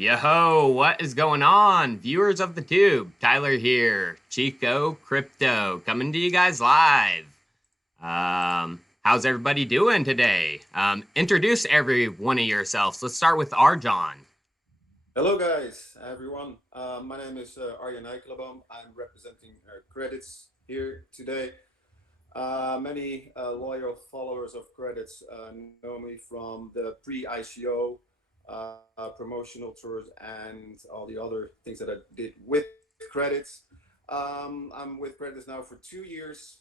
Yo, what is going on? Viewers of the tube, Tyler here, Chico Crypto, coming to you guys live. How's everybody doing today? Introduce every one of yourselves. Let's start with Arjan. Hello, guys, everyone. My name is Arjan Eikelenboom. I'm representing Credits here today. Many loyal followers of Credits know me from the pre-ICO promotional tours and all the other things that I did with Credits. I'm with Credits now for 2 years.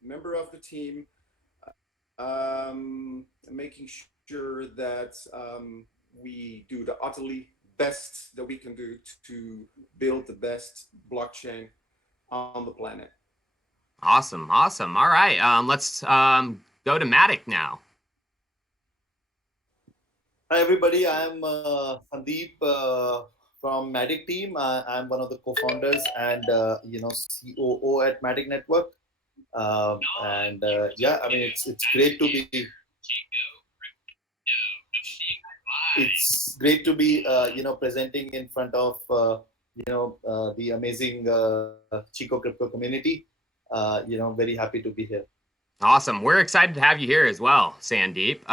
Member of the team, making sure that we do the utterly best that we can do to build the best blockchain on the planet. Awesome. All right, let's go to Matic now. Hi everybody, I'm Sandeep from Matic team. I'm one of the co-founders and COO at Matic Network. Yeah, I mean it's great to be presenting in front of the amazing Chico Crypto community. Very happy to be here. Awesome. We're excited to have you here as well, Sandeep.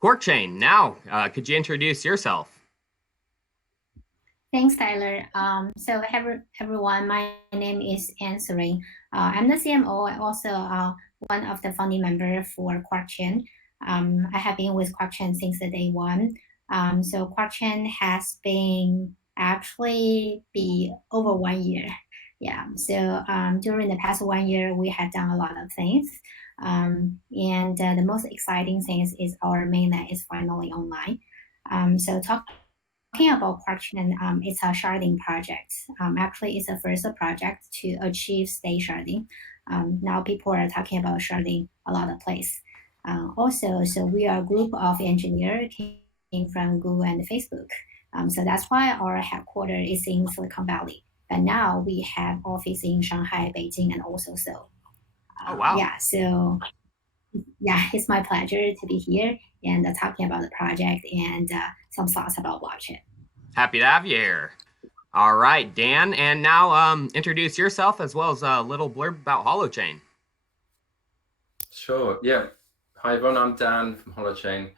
Quarkchain, now, could you introduce yourself? Thanks, Tyler. So everyone, my name is Answering. I'm the CMO, also one of the founding members for Quarkchain. I have been with Quarkchain since the day one. So Quarkchain has been actually be over 1 year. Yeah, so during the past 1 year, we have done a lot of things. The most exciting thing is our mainnet is finally online. So talking about Quarkchain, it's a sharding project. Actually, it's the first project to achieve state sharding. Now people are talking about sharding a lot of places. Also, so we are a group of engineers came from Google and Facebook. So that's why our headquarters is in Silicon Valley. But now we have office in Shanghai, Beijing, and also Seoul. Oh, wow. Yeah, so yeah, it's my pleasure to be here and talking about the project and some thoughts about blockchain. Happy to have you here. All right, Dan, and now introduce yourself as well as a little blurb about Holochain. Sure, yeah. Hi everyone, I'm Dan from Holochain.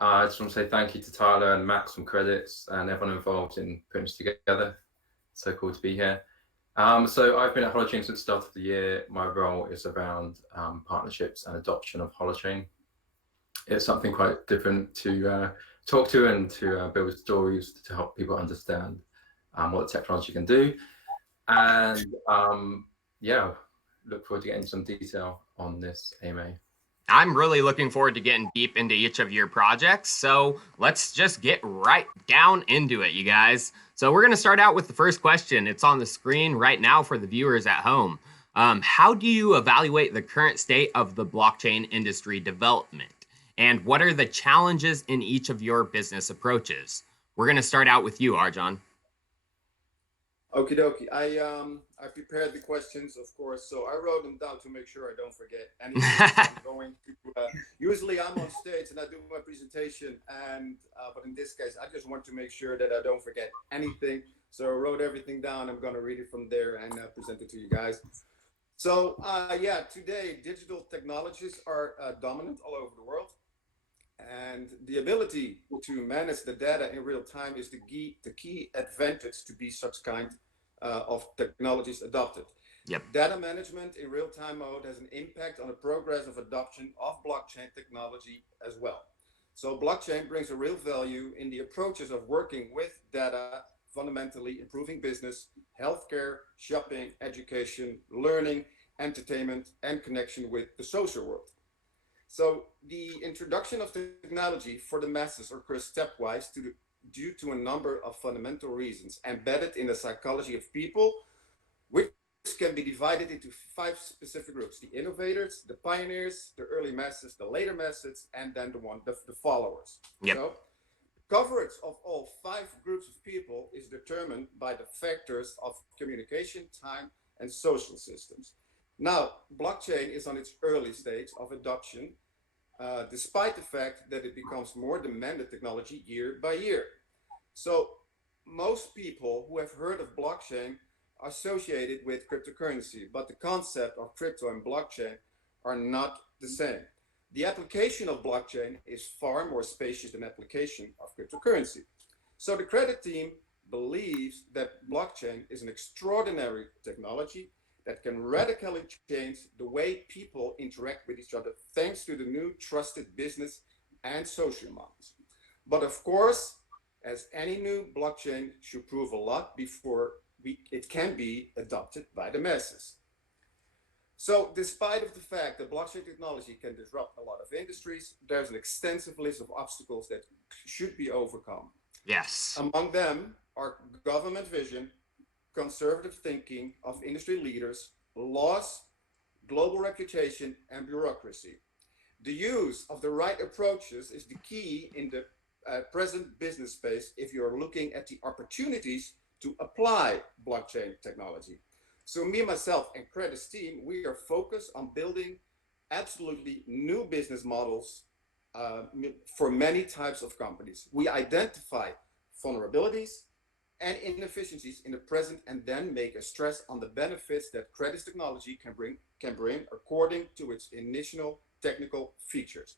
I just want to say thank you to Tyler and Max from Credits and everyone involved in putting this together. So cool to be here. So I've been at Holochain since the start of the year. My role is around partnerships and adoption of Holochain. It's something quite different to talk to and to build stories to help people understand what the technology can do. And yeah, look forward to getting some detail on this AMA. I'm really looking forward to getting deep into each of your projects. So let's just get right down into it, you guys. So we're going to start out with the first question. It's on the screen right now for the viewers at home. How do you evaluate the current state of the blockchain industry development? And what are the challenges in each of your business approaches? We're going to start out with you, Arjan. Okie dokie. I prepared the questions, of course, so I wrote them down to make sure I don't forget anything. Usually I'm on stage and I do my presentation, but in this case, I just want to make sure that I don't forget anything. So I wrote everything down. I'm going to read it from there and present it to you guys. So yeah, today digital technologies are dominant all over the world. And the ability to manage the data in real time is the key advantage to be such kind of technologies adopted. Yep. Data management in real-time mode has an impact on the progress of adoption of blockchain technology as well. So blockchain brings a real value in the approaches of working with data, fundamentally improving business, healthcare, shopping, education, learning, entertainment, and connection with the social world. So the introduction of technology for the masses occurs stepwise due to a number of fundamental reasons embedded in the psychology of people, which can be divided into 5 specific groups: the innovators, the pioneers, the early masses, the later masses, and then the followers. Yep. So coverage of all 5 groups of people is determined by the factors of communication, time, and social systems. Now, blockchain is on its early stage of adoption, despite the fact that it becomes more demanded technology year by year. So most people who have heard of blockchain are associated with cryptocurrency, but the concept of crypto and blockchain are not the same. The application of blockchain is far more spacious than application of cryptocurrency. So the credit team believes that blockchain is an extraordinary technology that can radically change the way people interact with each other thanks to the new trusted business and social models. But of course, as any new blockchain should prove a lot before it can be adopted by the masses. So despite of the fact that blockchain technology can disrupt a lot of industries, there's an extensive list of obstacles that should be overcome. Yes. Among them are government vision, conservative thinking of industry leaders, laws, global reputation, and bureaucracy. The use of the right approaches is the key in the present business space if you're looking at the opportunities to apply blockchain technology. So me, myself, and Credit's team, we are focused on building absolutely new business models for many types of companies. We identify vulnerabilities and inefficiencies in the present and then make a stress on the benefits that Credit's technology can bring according to its initial technical features.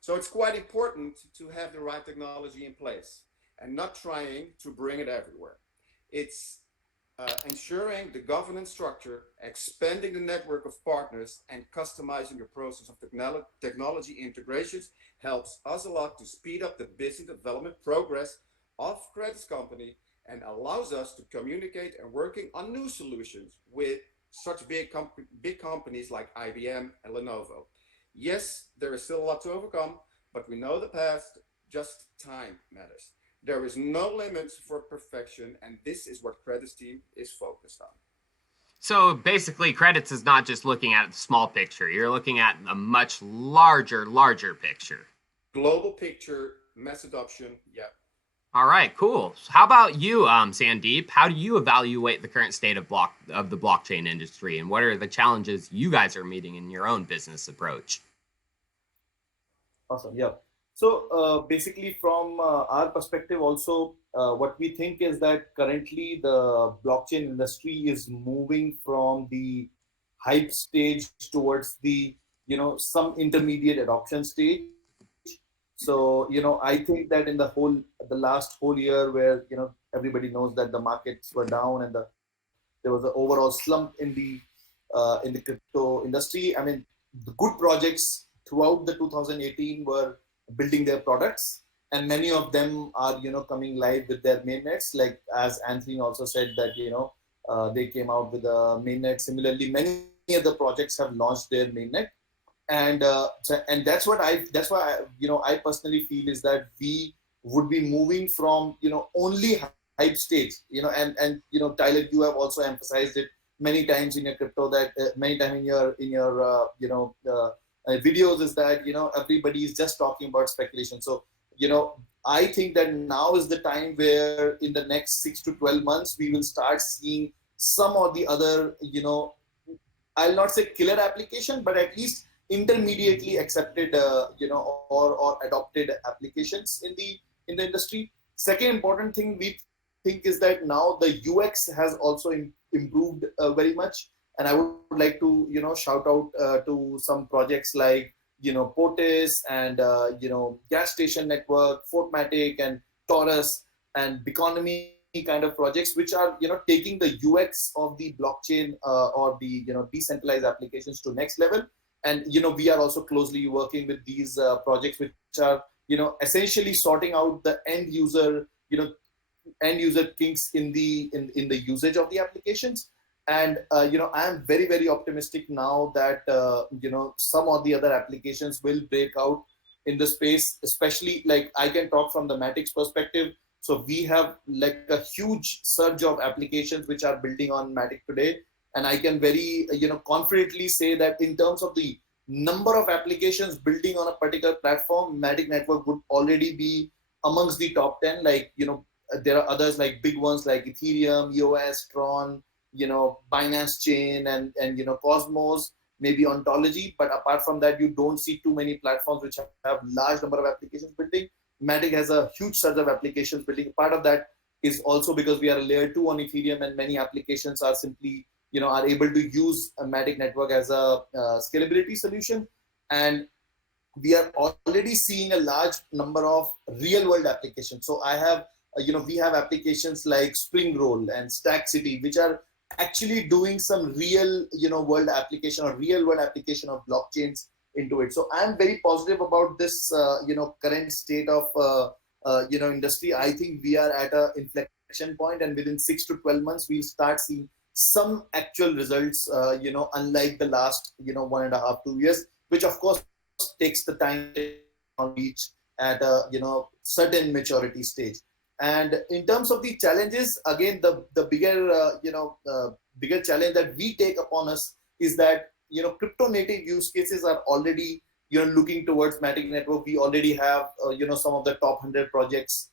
So it's quite important to have the right technology in place and not trying to bring it everywhere. It's ensuring the governance structure, expanding the network of partners, and customizing the process of technology integrations helps us a lot to speed up the business development progress of Credit's company and allows us to communicate and working on new solutions with such big companies like IBM and Lenovo. Yes, there is still a lot to overcome, but we know the past, just time matters. There is no limits for perfection, and this is what Credit's team is focused on. So basically, Credits is not just looking at the small picture. You're looking at a much larger picture. Global picture, mass adoption, yeah. All right, cool. How about you, Sandeep? How do you evaluate the current state of the blockchain industry, and what are the challenges you guys are meeting in your own business approach? Awesome. Yeah. So basically, from our perspective, also, what we think is that currently the blockchain industry is moving from the hype stage towards the some intermediate adoption stage. So I think that in the last whole year, where everybody knows that the markets were down and there was an overall slump in the crypto industry. I mean, the good projects throughout the 2018 were building their products, and many of them are coming live with their mainnets. Like as Anthony also said that they came out with a mainnet. Similarly, many of the projects have launched their mainnet. And that's why I personally feel is that we would be moving from only hype stage, and Tyler, you have also emphasized it many times in your crypto that many times in your videos is that everybody is just talking about speculation. So I think that now is the time where in the next 6 to 12 months we will start seeing some of the other I'll not say killer application, but at least intermediately accepted or adopted applications in the industry. Second important thing we think is that now the UX has also improved very much, and I would like to shout out to some projects like Potis and Gas Station Network, Fortmatic and Taurus and Biconomy kind of projects, which are taking the UX of the blockchain or the decentralized applications to next level. And we are also closely working with these projects, which are essentially sorting out the end user kinks in the usage of the applications. And I am very, very optimistic now that some of the other applications will break out in the space, especially like I can talk from the Matic's perspective. So we have like a huge surge of applications which are building on Matic today. And I can very confidently say that in terms of the number of applications building on a particular platform, Matic Network would already be amongst the top 10. Like, there are others like big ones like Ethereum, EOS, Tron, Binance Chain and Cosmos, maybe Ontology. But apart from that, you don't see too many platforms which have large number of applications building. Matic has a huge set of applications building. Part of that is also because we are a layer 2 on Ethereum, and many applications are simply, are able to use a Matic network as a scalability solution. And we are already seeing a large number of real world applications. So I have, we have applications like Spring Roll and Stack City, which are actually doing some real, world application or real world application of blockchains into it. So I'm very positive about this, current state of, industry. I think we are at an inflection point, and within 6 to 12 months, we'll start seeing some actual results, unlike the last, 1.5, 2 years, which of course takes the time to reach at a, certain maturity stage. And in terms of the challenges, again, the bigger, bigger challenge that we take upon us is that, crypto native use cases are already, looking towards Matic Network. We already have, some of the top 100 projects,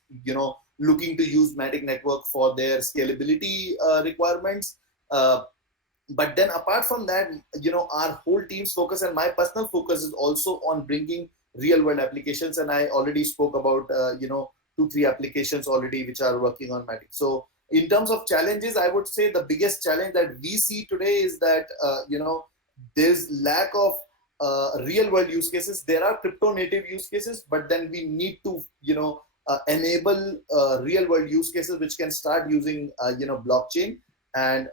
looking to use Matic Network for their scalability requirements. But then apart from that, our whole team's focus and my personal focus is also on bringing real world applications. And I already spoke about, 2-3 applications already which are working on Matic. So in terms of challenges, I would say the biggest challenge that we see today is that, there's lack of real world use cases. There are crypto native use cases, but then we need to, enable real world use cases which can start using, blockchain, and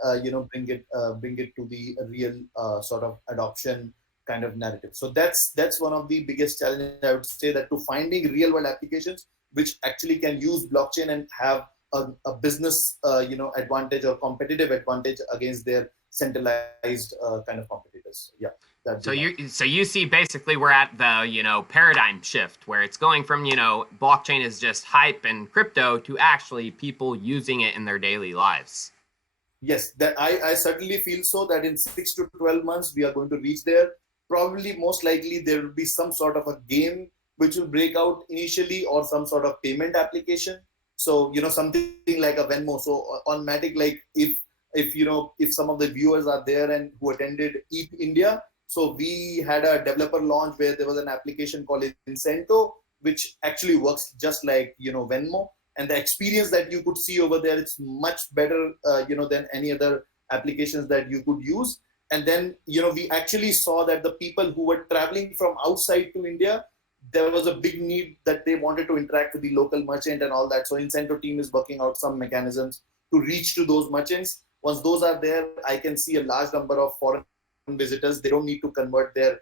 bring it to the real sort of adoption kind of narrative. So that's one of the biggest challenges, I would say, that to finding real world applications which actually can use blockchain and have a business advantage or competitive advantage against their centralized kind of competitors. Yeah. So you see basically we're at the paradigm shift where it's going from blockchain is just hype and crypto to actually people using it in their daily lives. Yes, that I certainly feel so, that in 6 to 12 months we are going to reach there. Probably most likely there will be some sort of a game which will break out initially, or some sort of payment application. So something like a Venmo. So on Matic, like if some of the viewers are there and who attended ETH India, so we had a developer launch where there was an application called Incento, which actually works just like Venmo. And the experience that you could see over there, it's much better, than any other applications that you could use. And then, we actually saw that the people who were traveling from outside to India, there was a big need that they wanted to interact with the local merchant and all that. So Incento team is working out some mechanisms to reach to those merchants. Once those are there, I can see a large number of foreign visitors. They don't need to convert their,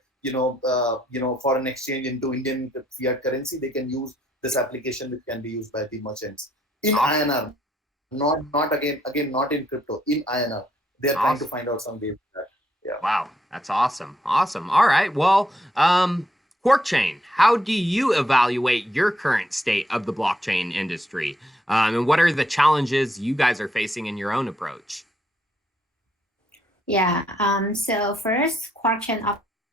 foreign exchange into Indian fiat currency. They can use this application, which can be used by the merchants in INR, not again not in crypto, in INR. They're trying to find out some way of that. Yeah. Wow, that's awesome. All right. Well, Quarkchain, how do you evaluate your current state of the blockchain industry? And what are the challenges you guys are facing in your own approach? Yeah. So first, Quarkchain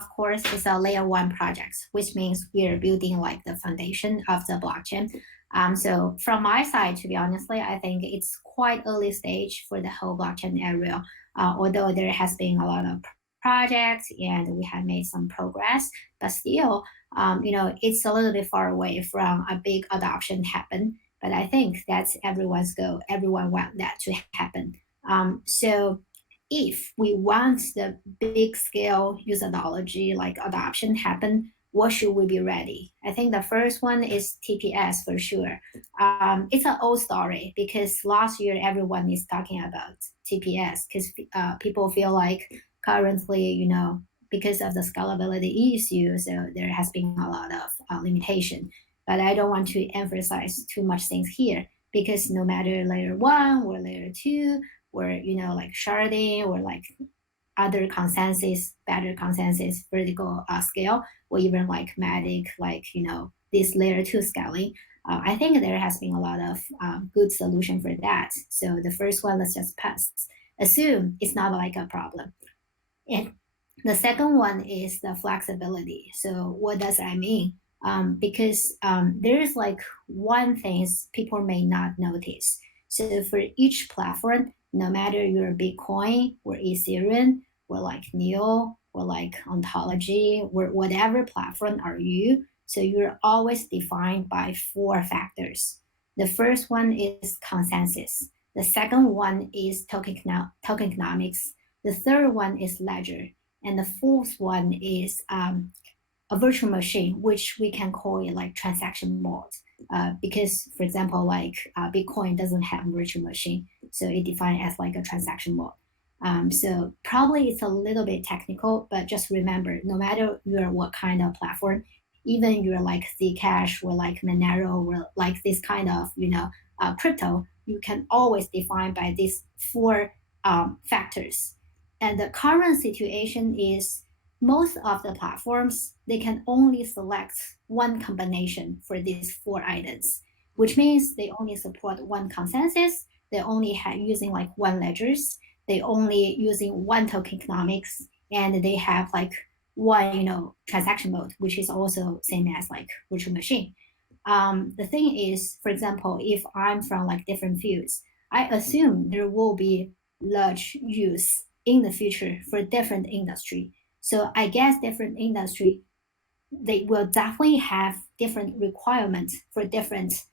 of course, is a layer 1 project, which means we are building like the foundation of the blockchain. So from my side, to be honestly, I think it's quite early stage for the whole blockchain area. Although there has been a lot of projects and we have made some progress, but still, it's a little bit far away from a big adoption happen. But I think that's everyone's goal. Everyone wants that to happen. So if we want the big scale usability like adoption happen, what should we be ready? I think the first one is TPS for sure. It's an old story because last year everyone is talking about TPS because people feel like currently, because of the scalability issue, so there has been a lot of limitation. But I don't want to emphasize too much things here because no matter layer 1 or layer 2, or like sharding or like other consensus, better consensus vertical scale, or even like Matic, like this layer 2 scaling, I think there has been a lot of good solution for that. So the first one, let's just pass, assume it's not like a problem. And the second one is the flexibility. So what does that mean? Because there's like one thing people may not notice. So for each platform, no matter you're Bitcoin or Ethereum or like Neo or like Ontology or whatever platform are you, So you're always defined by 4 factors. The first one is consensus. The second one is tokenomics. The third one is ledger. And the fourth one is a virtual machine, which we can call it like transaction mode. Because, for example, like Bitcoin doesn't have a virtual machine, so it defined as like a transaction mode. So probably it's a little bit technical, but just remember, no matter you're what kind of platform, even you're like Zcash or like Monero or like this kind of crypto, you can always define by these 4 factors. And the current situation is most of the platforms, they can only select one combination for these 4 items, which means they only support one consensus, they only using like one ledgers, they only using one tokenomics, and they have like one transaction mode, which is also same as like virtual machine. The thing is, for example, if I'm from like different fields, I assume there will be large use in the future for different industry. So I guess different industry, they will definitely have different requirements for different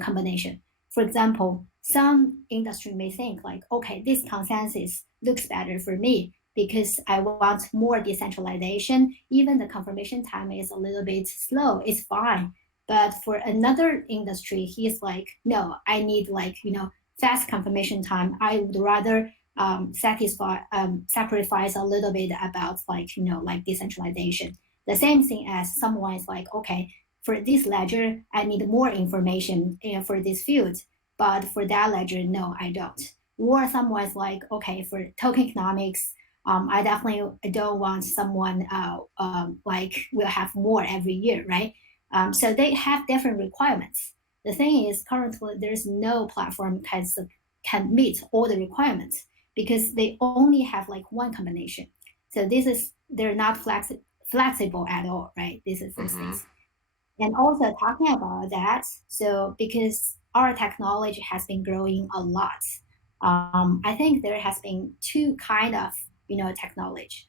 combination. For example, some industry may think like, okay, this consensus looks better for me because I want more decentralization. Even the confirmation time is a little bit slow, it's fine. But for another industry, he's like, no, I need like fast confirmation time. I would rather sacrifice a little bit about like decentralization. The same thing as someone is like, okay, for this ledger, I need more information for this field, but for that ledger, no, I don't. Or someone's like, okay, for tokenomics, I definitely don't want someone like will have more every year, right? So they have different requirements. The thing is, currently, there's no platform can meet all the requirements because they only have like one combination. So they're not flexible at all, right? This is first things. And also talking about that, so because our technology has been growing a lot, I think there has been 2 kind of technology.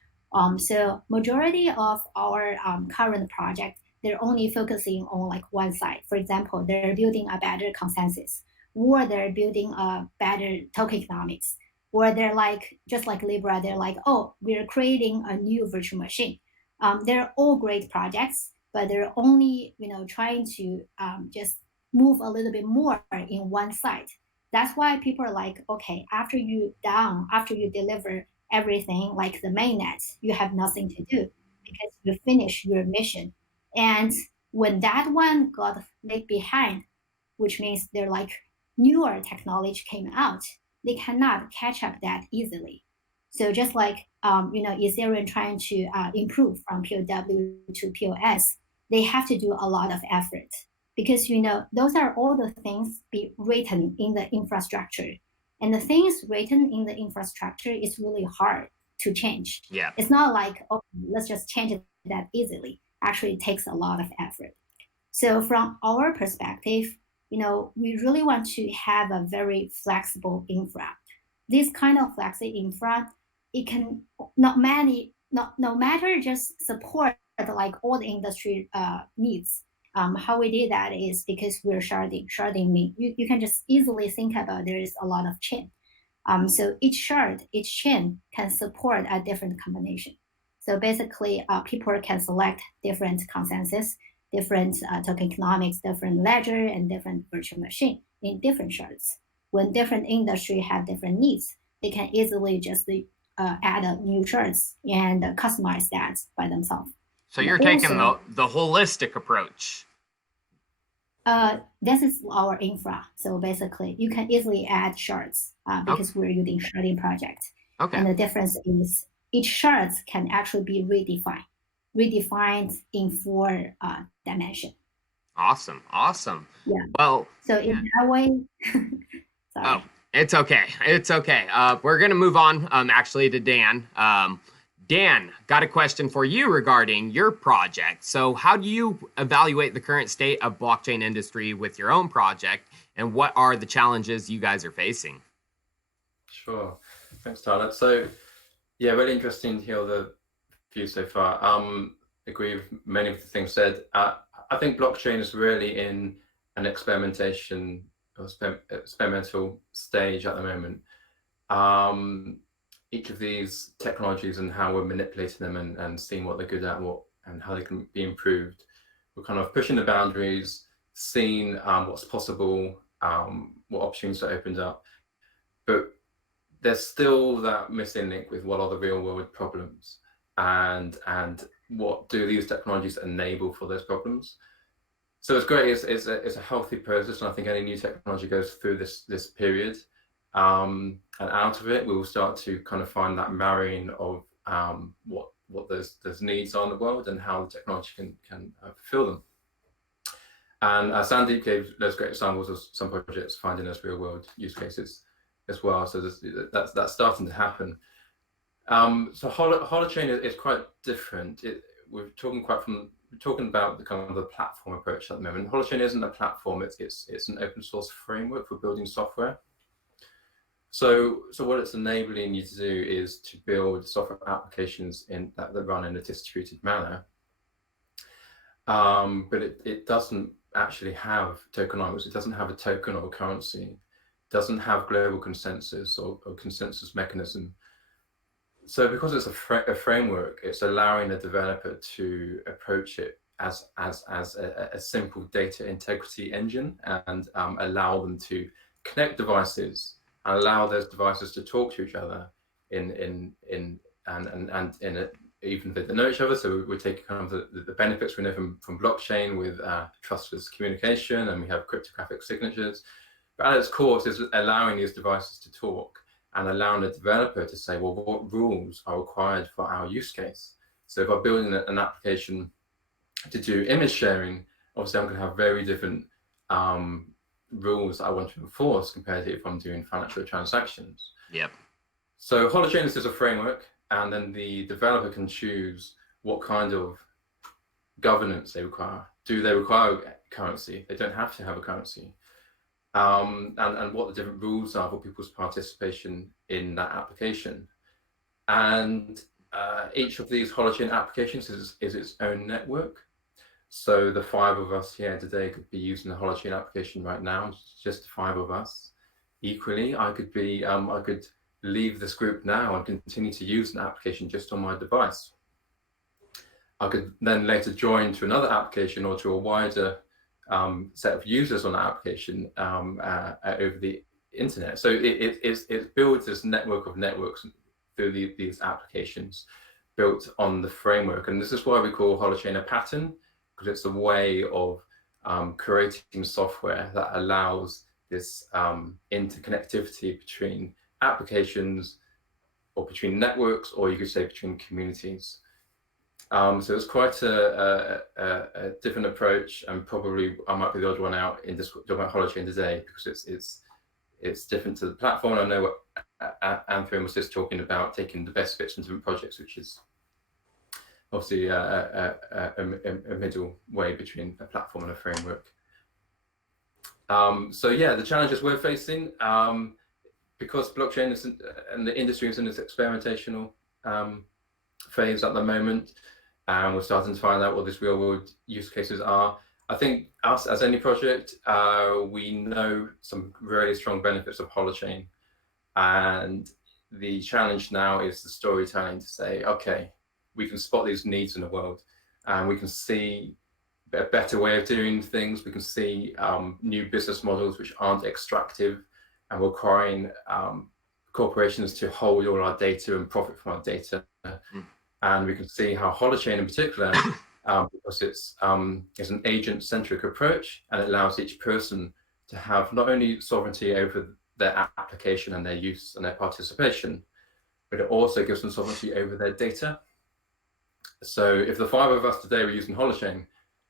So majority of our current project, they're only focusing on like one side. For example, they're building a better consensus, or they're building a better tokenomics, or they're like, just like Libra, they're like, oh, we're creating a new virtual machine. They're all great projects, but they're only trying to just move a little bit more in one side. That's why people are like, okay, after you deliver everything like the mainnet, you have nothing to do because you finish your mission. And when that one got left behind, which means they're like newer technology came out, they cannot catch up that easily. So just like Ethereum trying to improve from POW to POS, they have to do a lot of effort because those are all the things be written in the infrastructure, and the things written in the infrastructure is really hard to change. Yeah, it's not like, oh, let's just change it that easily. Actually, it takes a lot of effort. So from our perspective, we really want to have a very flexible infra. This kind of flexible infra, it can no matter just support like all the industry needs. How we did that is because we're sharding. Sharding means you can just easily think about there is a lot of chain. So each shard, each chain can support a different combination. So basically, people can select different consensus, different tokenomics, different ledger, and different virtual machine in different shards. When different industry have different needs, they can easily just add a new shards and customize that by themselves. So you're taking the holistic approach. This is our infra. So basically, you can easily add shards because we're using sharding project. Okay. And the difference is each shards can actually be redefined in 4 dimensions. Awesome. Yeah. Well. So in that way, sorry. Oh, it's okay. We're gonna move on. Actually, to Dan. Dan, got a question for you regarding your project. So how do you evaluate the current state of blockchain industry with your own project, and what are the challenges you guys are facing? Sure. Thanks, Tyler. So, yeah, really interesting to hear the view so far. Agree with many of the things said. I think blockchain is really in an experimentation or experimental stage at the moment. Each of these technologies and how we're manipulating them and seeing what they're good at, and how they can be improved. We're kind of pushing the boundaries, seeing what's possible, what opportunities are opened up. But there's still that missing link with what are the real world problems, and what do these technologies enable for those problems. So it's great. It's a healthy process, and I think any new technology goes through this period. And out of it, we will start to kind of find that marrying of what those needs are in the world and how the technology can fulfill them. And Sandeep gave those great examples of some projects finding those real world use cases as well. So that's starting to happen. So Holochain is quite different. We're talking about the kind of the platform approach at the moment. Holochain isn't a platform. It's an open source framework for building software. So what it's enabling you to do is to build software applications that run in a distributed manner. But it doesn't actually have tokenomics. It doesn't have a token or a currency. It doesn't have global consensus or consensus mechanism. So because it's a framework, it's allowing a developer to approach it as a simple data integrity engine, and allow them to connect devices and allow those devices to talk to each other even if they don't know each other. So we take kind of the benefits we know from blockchain with trustless communication, and we have cryptographic signatures. But at its core, it's allowing these devices to talk and allowing the developer to say, well, what rules are required for our use case? So if I'm building an application to do image sharing, obviously I'm going to have very different rules I want to enforce compared to if I'm doing financial transactions. Yep. So Holochain is just a framework, and then the developer can choose what kind of governance they require. Do they require currency? They don't have to have a currency. And what the different rules are for people's participation in that application. And each of these Holochain applications is its own network. So the 5 of us here today could be using the Holochain application right now, just the 5 of us. Equally, I could leave this group now and continue to use an application just on my device. I could then later join to another application or to a wider set of users on that application over the internet. So it builds this network of networks through these applications built on the framework. And this is why we call Holochain a pattern, because it's a way of creating software that allows this interconnectivity between applications, or between networks, or you could say between communities. So it's quite a different approach, and probably I might be the odd one out in this talking about Holochain today, because it's different to the platform. I know what Anthony was just talking about, taking the best bits from different projects, which is obviously a middle way between a platform and a framework. So yeah, the challenges we're facing, because blockchain and the industry is in its experimentational phase at the moment, and we're starting to find out what these real world use cases are. I think us, as any project, we know some really strong benefits of Holochain, and the challenge now is the storytelling to say, okay, we can spot these needs in the world, and we can see a better way of doing things. We can see new business models which aren't extractive and requiring corporations to hold all our data and profit from our data. And we can see how Holochain in particular, because it's an agent-centric approach, and it allows each person to have not only sovereignty over their application and their use and their participation, but it also gives them sovereignty over their data. So if the 5 of us today were using Holochain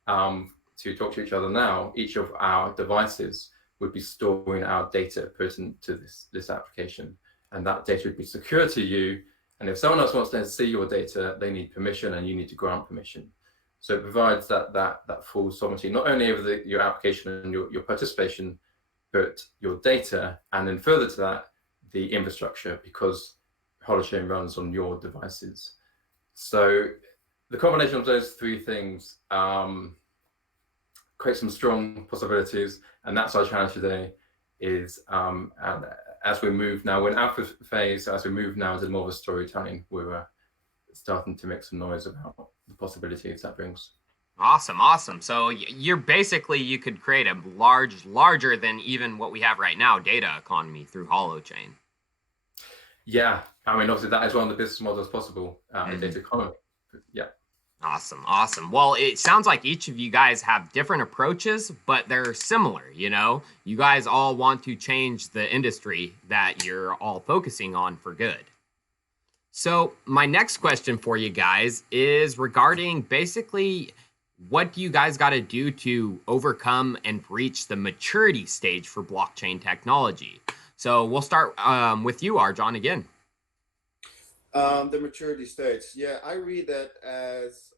to talk to each other now, each of our devices would be storing our data put into this application, and that data would be secure to you. And if someone else wants to see your data, they need permission, and you need to grant permission. So it provides that full sovereignty, not only over your application and your participation, but your data, and then further to that, the infrastructure, because Holochain runs on your devices. So the combination of those 3 things create some strong possibilities. And that's our challenge today is, and as we move now, we're in alpha phase, as we move now into more of a storytelling, we're starting to make some noise about the possibilities that brings. Awesome, awesome. So you're basically, you could create a larger than even what we have right now data economy through Holochain. Yeah, I mean, obviously that is one of the business models possible, data economy. Yeah. Awesome, awesome. Well, it sounds like each of you guys have different approaches, but they're similar, you know? You guys all want to change the industry that you're all focusing on for good. So my next question for you guys is regarding basically what do you guys got to do to overcome and reach the maturity stage for blockchain technology? So we'll start with you, Arjan, again. The maturity stage. Yeah, I read that as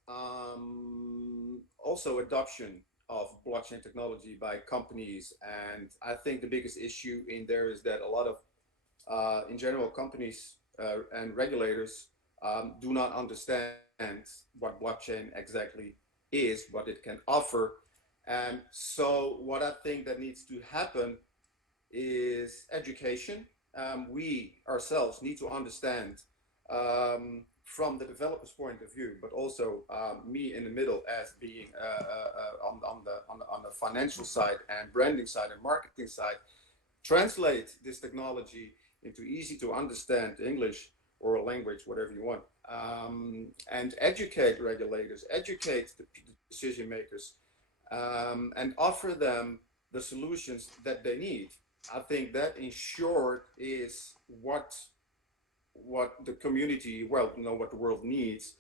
also adoption of blockchain technology by companies. And I think the biggest issue in there is that a lot of, in general, companies and regulators do not understand what blockchain exactly is, what it can offer. And so what I think that needs to happen is education. We ourselves need to understand from the developer's point of view, but also me in the middle as being on the financial side and branding side and marketing side, translate this technology into easy to understand English or a language, whatever you want, and educate regulators, educate the decision makers, and offer them the solutions that they need. I think that, in short, is what the community, well, what the world needs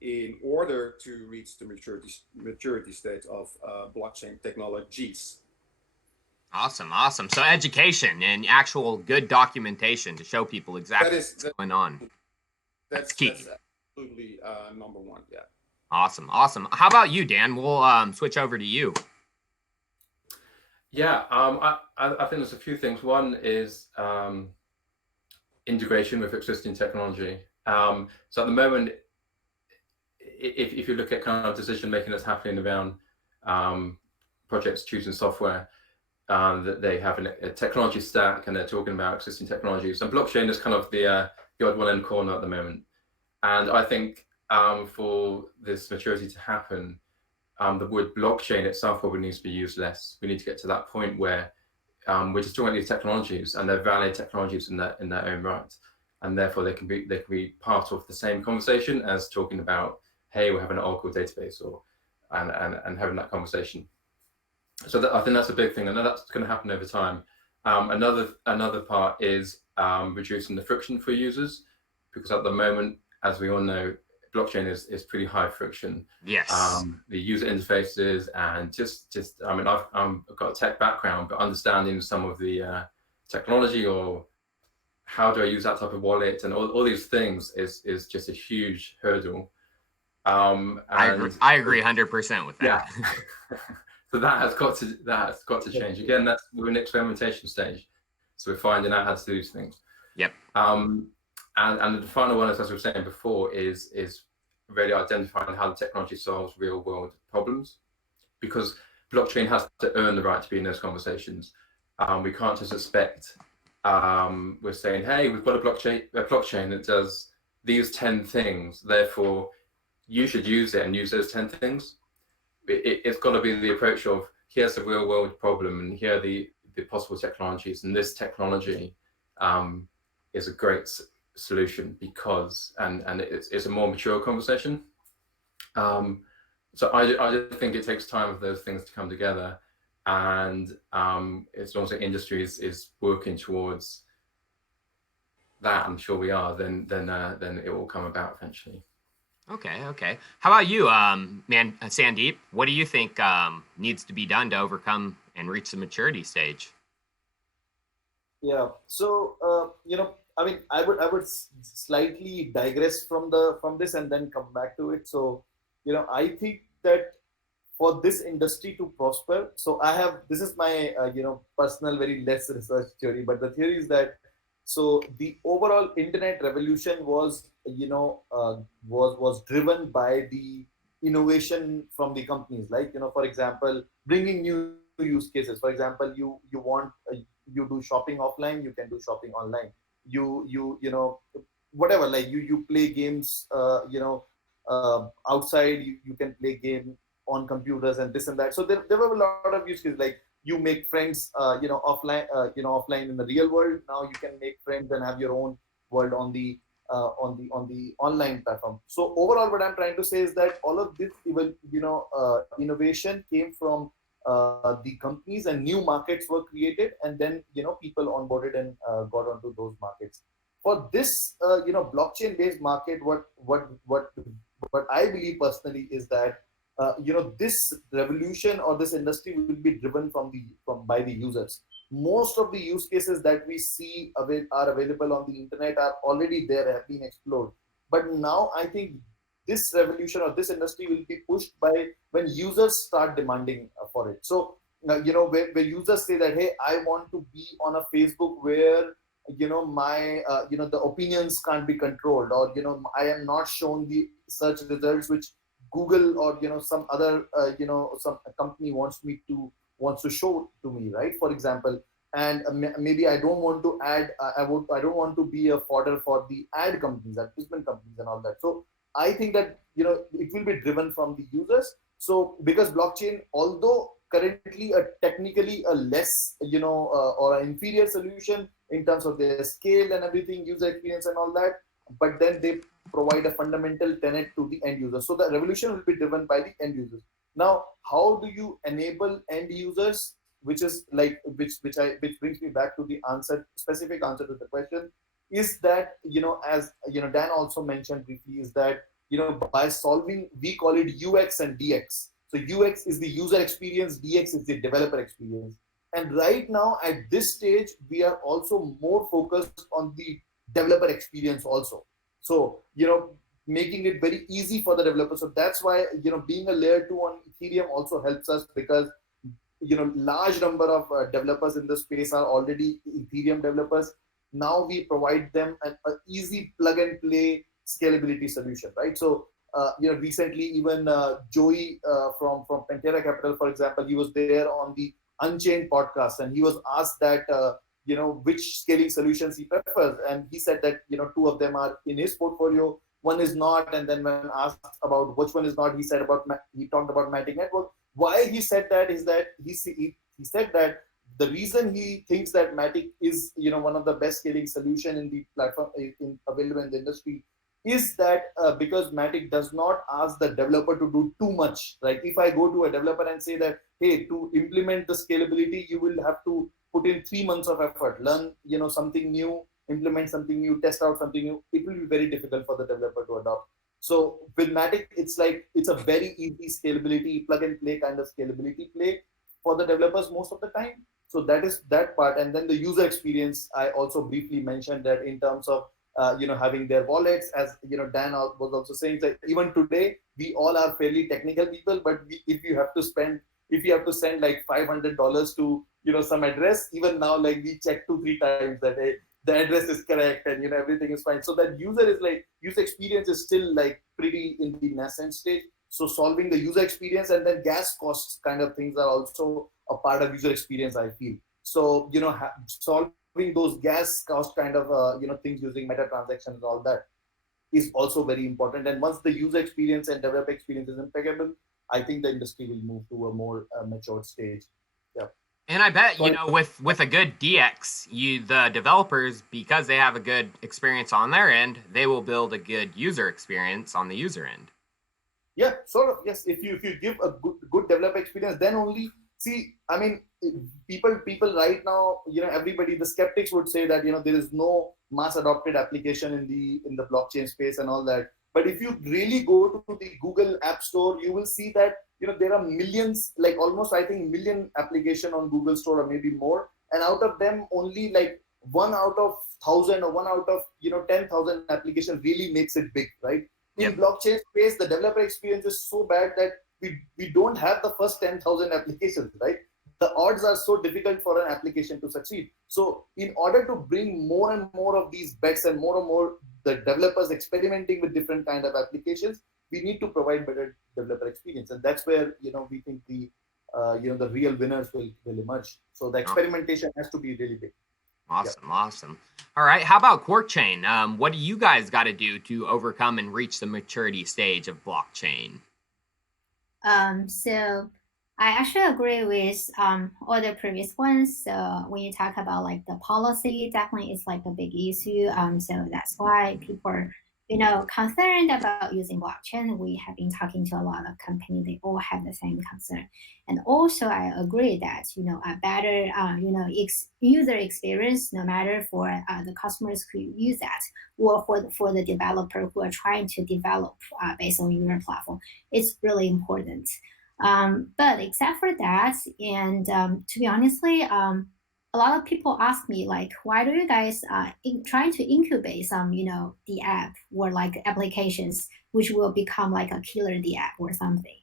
in order to reach the maturity state of blockchain technologies. Awesome, awesome. So education and actual good documentation to show people exactly what's going on. That's key. That's absolutely number one. Yeah. Awesome, awesome. How about you, Dan? We'll switch over to you. Yeah, I think there's a few things. One is integration with existing technology. So at the moment, if you look at kind of decision making that's happening around projects choosing software, that they have a technology stack and they're talking about existing technologies. And blockchain is kind of the odd one in the corner at the moment. And I think for this maturity to happen, the word blockchain itself probably needs to be used less. We need to get to that point where we're just talking about these technologies and they're valid technologies in their own right, and therefore they can be part of the same conversation as talking about, hey, we're having an Oracle database, or and having that conversation. So I think that's a big thing, and that's going to happen over time. Another part is reducing the friction for users, because at the moment, as we all know, blockchain is pretty high friction. Yes. The user interfaces and just I mean, I've got a tech background, but understanding some of the technology, or how do I use that type of wallet, and all these things is just a huge hurdle. I agree 100% with that. Yeah. So that has got to change. Again, we're in the experimentation stage, so we're finding out how to do these things. Yep. And the final one, as we were saying before, is really identifying how the technology solves real world problems, because blockchain has to earn the right to be in those conversations. We can't just expect we're saying, hey, we've got a blockchain that does these 10 things, therefore you should use it and use those 10 things. It's got to be the approach of, here's a real world problem and here are the possible technologies, and this technology is a great solution because, and it's a more mature conversation. So I just think it takes time for those things to come together, and as long as the industry is working towards that, I'm sure we are, then it will come about eventually. Okay. How about you, Sandeep? What do you think needs to be done to overcome and reach the maturity stage? Yeah. So I mean, I would slightly digress from this and then come back to it. So I think that for this industry to prosper, so this is my personal, very less research theory, but the theory is that, so the overall internet revolution was was driven by the innovation from the companies, like, for example, bringing new use cases. For example, you want you do shopping offline, you can do shopping online. You whatever, like you play games, outside, you can play game on computers and this and that. So there were a lot of use cases, like you make friends, offline in the real world. Now you can make friends and have your own world on the online platform. So overall, what I'm trying to say is that all of this, innovation came from the companies, and new markets were created, and then people onboarded and got onto those markets. For this, blockchain based market, what I believe personally is that this revolution or this industry will be driven from by the users. Most of the use cases that we see are available on the internet are already there, have been explored. But now I think this revolution or this industry will be pushed by when users start demanding for it. So where users say that, hey, I want to be on a Facebook where my the opinions can't be controlled, or I am not shown the search results which Google or some other some company wants to show to me, right? For example, and maybe I don't want to add, I don't want to be a fodder for the ad companies, advertisement companies, and all that. So I think that it will be driven from the users. So because blockchain, although currently technically a less or an inferior solution in terms of their scale and everything, user experience and all that, but then they provide a fundamental tenet to the end user. So the revolution will be driven by the end users. Now, how do you enable end users? Which is like which brings me back to the specific answer to the question. Is that as Dan also mentioned briefly, is that by solving, we call it UX and DX. So UX is the user experience, DX is the developer experience. And right now at this stage, we are also more focused on the developer experience also. So making it very easy for the developer. So that's why being a layer 2 on Ethereum also helps us, because large number of developers in the space are already Ethereum developers. Now we provide them an easy plug and play scalability solution, right? So recently even Joey from Pantera Capital, for example, he was there on the Unchained podcast, and he was asked that which scaling solutions he prefers, and he said that 2 of them are in his portfolio, one is not. And then when asked about which one is not, he talked about Matic Network. Why he said that is that he said that the reason he thinks that Matic is one of the best scaling solution in the platform available in the industry is that because Matic does not ask the developer to do too much. Like if I go to a developer and say that, hey, to implement the scalability, you will have to put in 3 months of effort, learn something new, implement something new, test out something new, it will be very difficult for the developer to adopt. So with Matic, it's a very easy scalability, plug and play kind of scalability play for the developers most of the time. So that is that part. And then the user experience, I also briefly mentioned that in terms of having their wallets, as Dan was also saying that even today we all are fairly technical people, but if you have to send like $500 to some address, even now like we check 2-3 times that the address is correct and everything is fine. So that user experience is still like pretty in the nascent stage. So solving the user experience and then gas costs kind of things are also a part of user experience, I feel. So solving those gas cost kind of things using meta transactions and all that is also very important. And once the user experience and developer experience is impeccable, I think the industry will move to a more matured stage. Yeah. And I bet, with a good DX, the developers, because they have a good experience on their end, they will build a good user experience on the user end. Yeah, sort of. Yes, if you give a good developer experience, then only I mean, people right now, everybody, the skeptics would say that there is no mass adopted application in the blockchain space and all that. But if you really go to the Google App Store, you will see that there are millions, like almost I think million application on Google Store or maybe more, and out of them only like 1 out of 1,000 or 1 out of 10,000 application really makes it big, right? In blockchain space, the developer experience is so bad that we don't have the first 10,000 applications, right? The odds are so difficult for an application to succeed. So in order to bring more and more of these bets and more the developers experimenting with different kind of applications, we need to provide better developer experience, and that's where we think the real winners will emerge. So the experimentation has to be really big. Awesome, awesome. All right, how about Quarkchain? What do you guys got to do to overcome and reach the maturity stage of blockchain? So I actually agree with all the previous ones. So when you talk about like the policy, definitely it's like a big issue. So that's why people are, concerned about using blockchain. We have been talking to a lot of companies; they all have the same concern. And also, I agree that a better user experience, no matter for the customers who use that, or for the developer who are trying to develop based on your platform, it's really important. But except for that, and to be honestly, a lot of people ask me like, why do you guys trying to incubate some, the app or like applications which will become like a killer the app or something?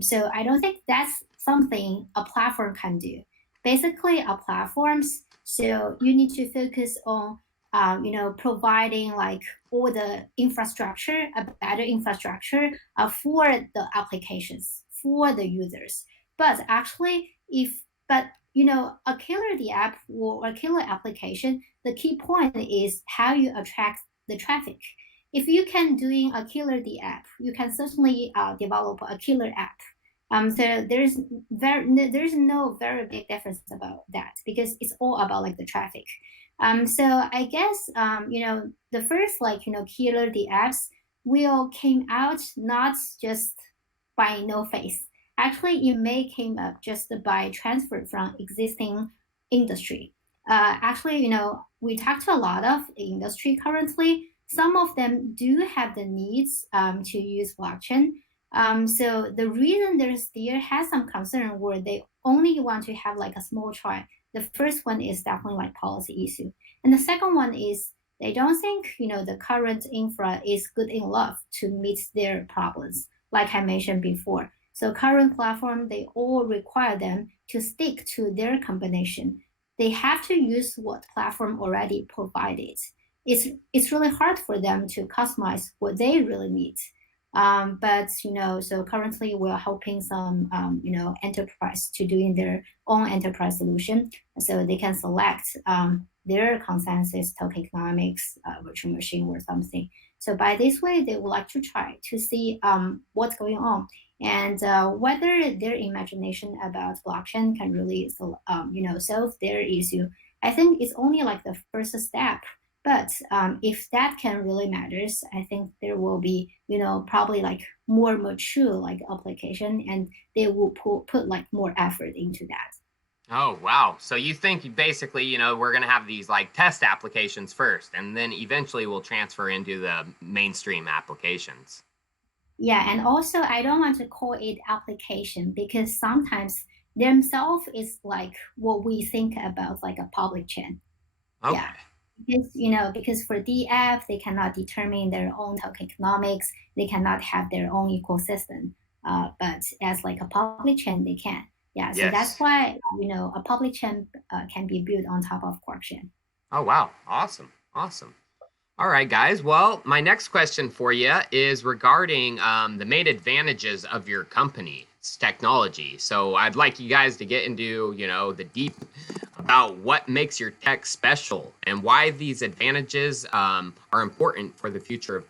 So I don't think that's something a platform can do. Basically, a platforms. So you need to focus on, providing like all the infrastructure, a better infrastructure for the applications for the users. But actually, a killer the app or a killer application, the key point is how you attract the traffic. If you can doing a killer the app, you can certainly develop a killer app. So there's no very big difference about that because it's all about like the traffic. So I guess the first killer the apps will came out not just by no face. Actually, it may came up just by transfer from existing industry. Actually, we talked to a lot of industry currently. Some of them do have the needs to use blockchain. So the reason there still has some concern where they only want to have like a small try. The first one is definitely like policy issue, and the second one is they don't think the current infra is good enough to meet their problems. Like I mentioned before, so current platform they all require them to stick to their combination. They have to use what platform already provided. It's really hard for them to customize what they really need. But so currently we're helping some enterprise to doing their own enterprise solution, so they can select their consensus tokenomics virtual machine or something. So by this way, they would like to try to see what's going on and whether their imagination about blockchain can really solve their issue. I think it's only like the first step. But if that can really matters, I think there will be, probably like more mature like application, and they will put like more effort into that. Oh, wow. So you think basically, we're going to have these like test applications first, and then eventually we'll transfer into the mainstream applications. Yeah, and also I don't want to call it application because sometimes themselves is like what we think about like a public chain. Okay. Yeah. Because for the app, they cannot determine their own tokenomics, they cannot have their own ecosystem. But as like a public chain, they can. Yeah, so that's why a public chain can be built on top of Quarkchain. Oh wow, awesome, awesome. All right, guys. Well, my next question for you is regarding the main advantages of your company's technology. So I'd like you guys to get into, the deep about what makes your tech special and why these advantages are important for the future of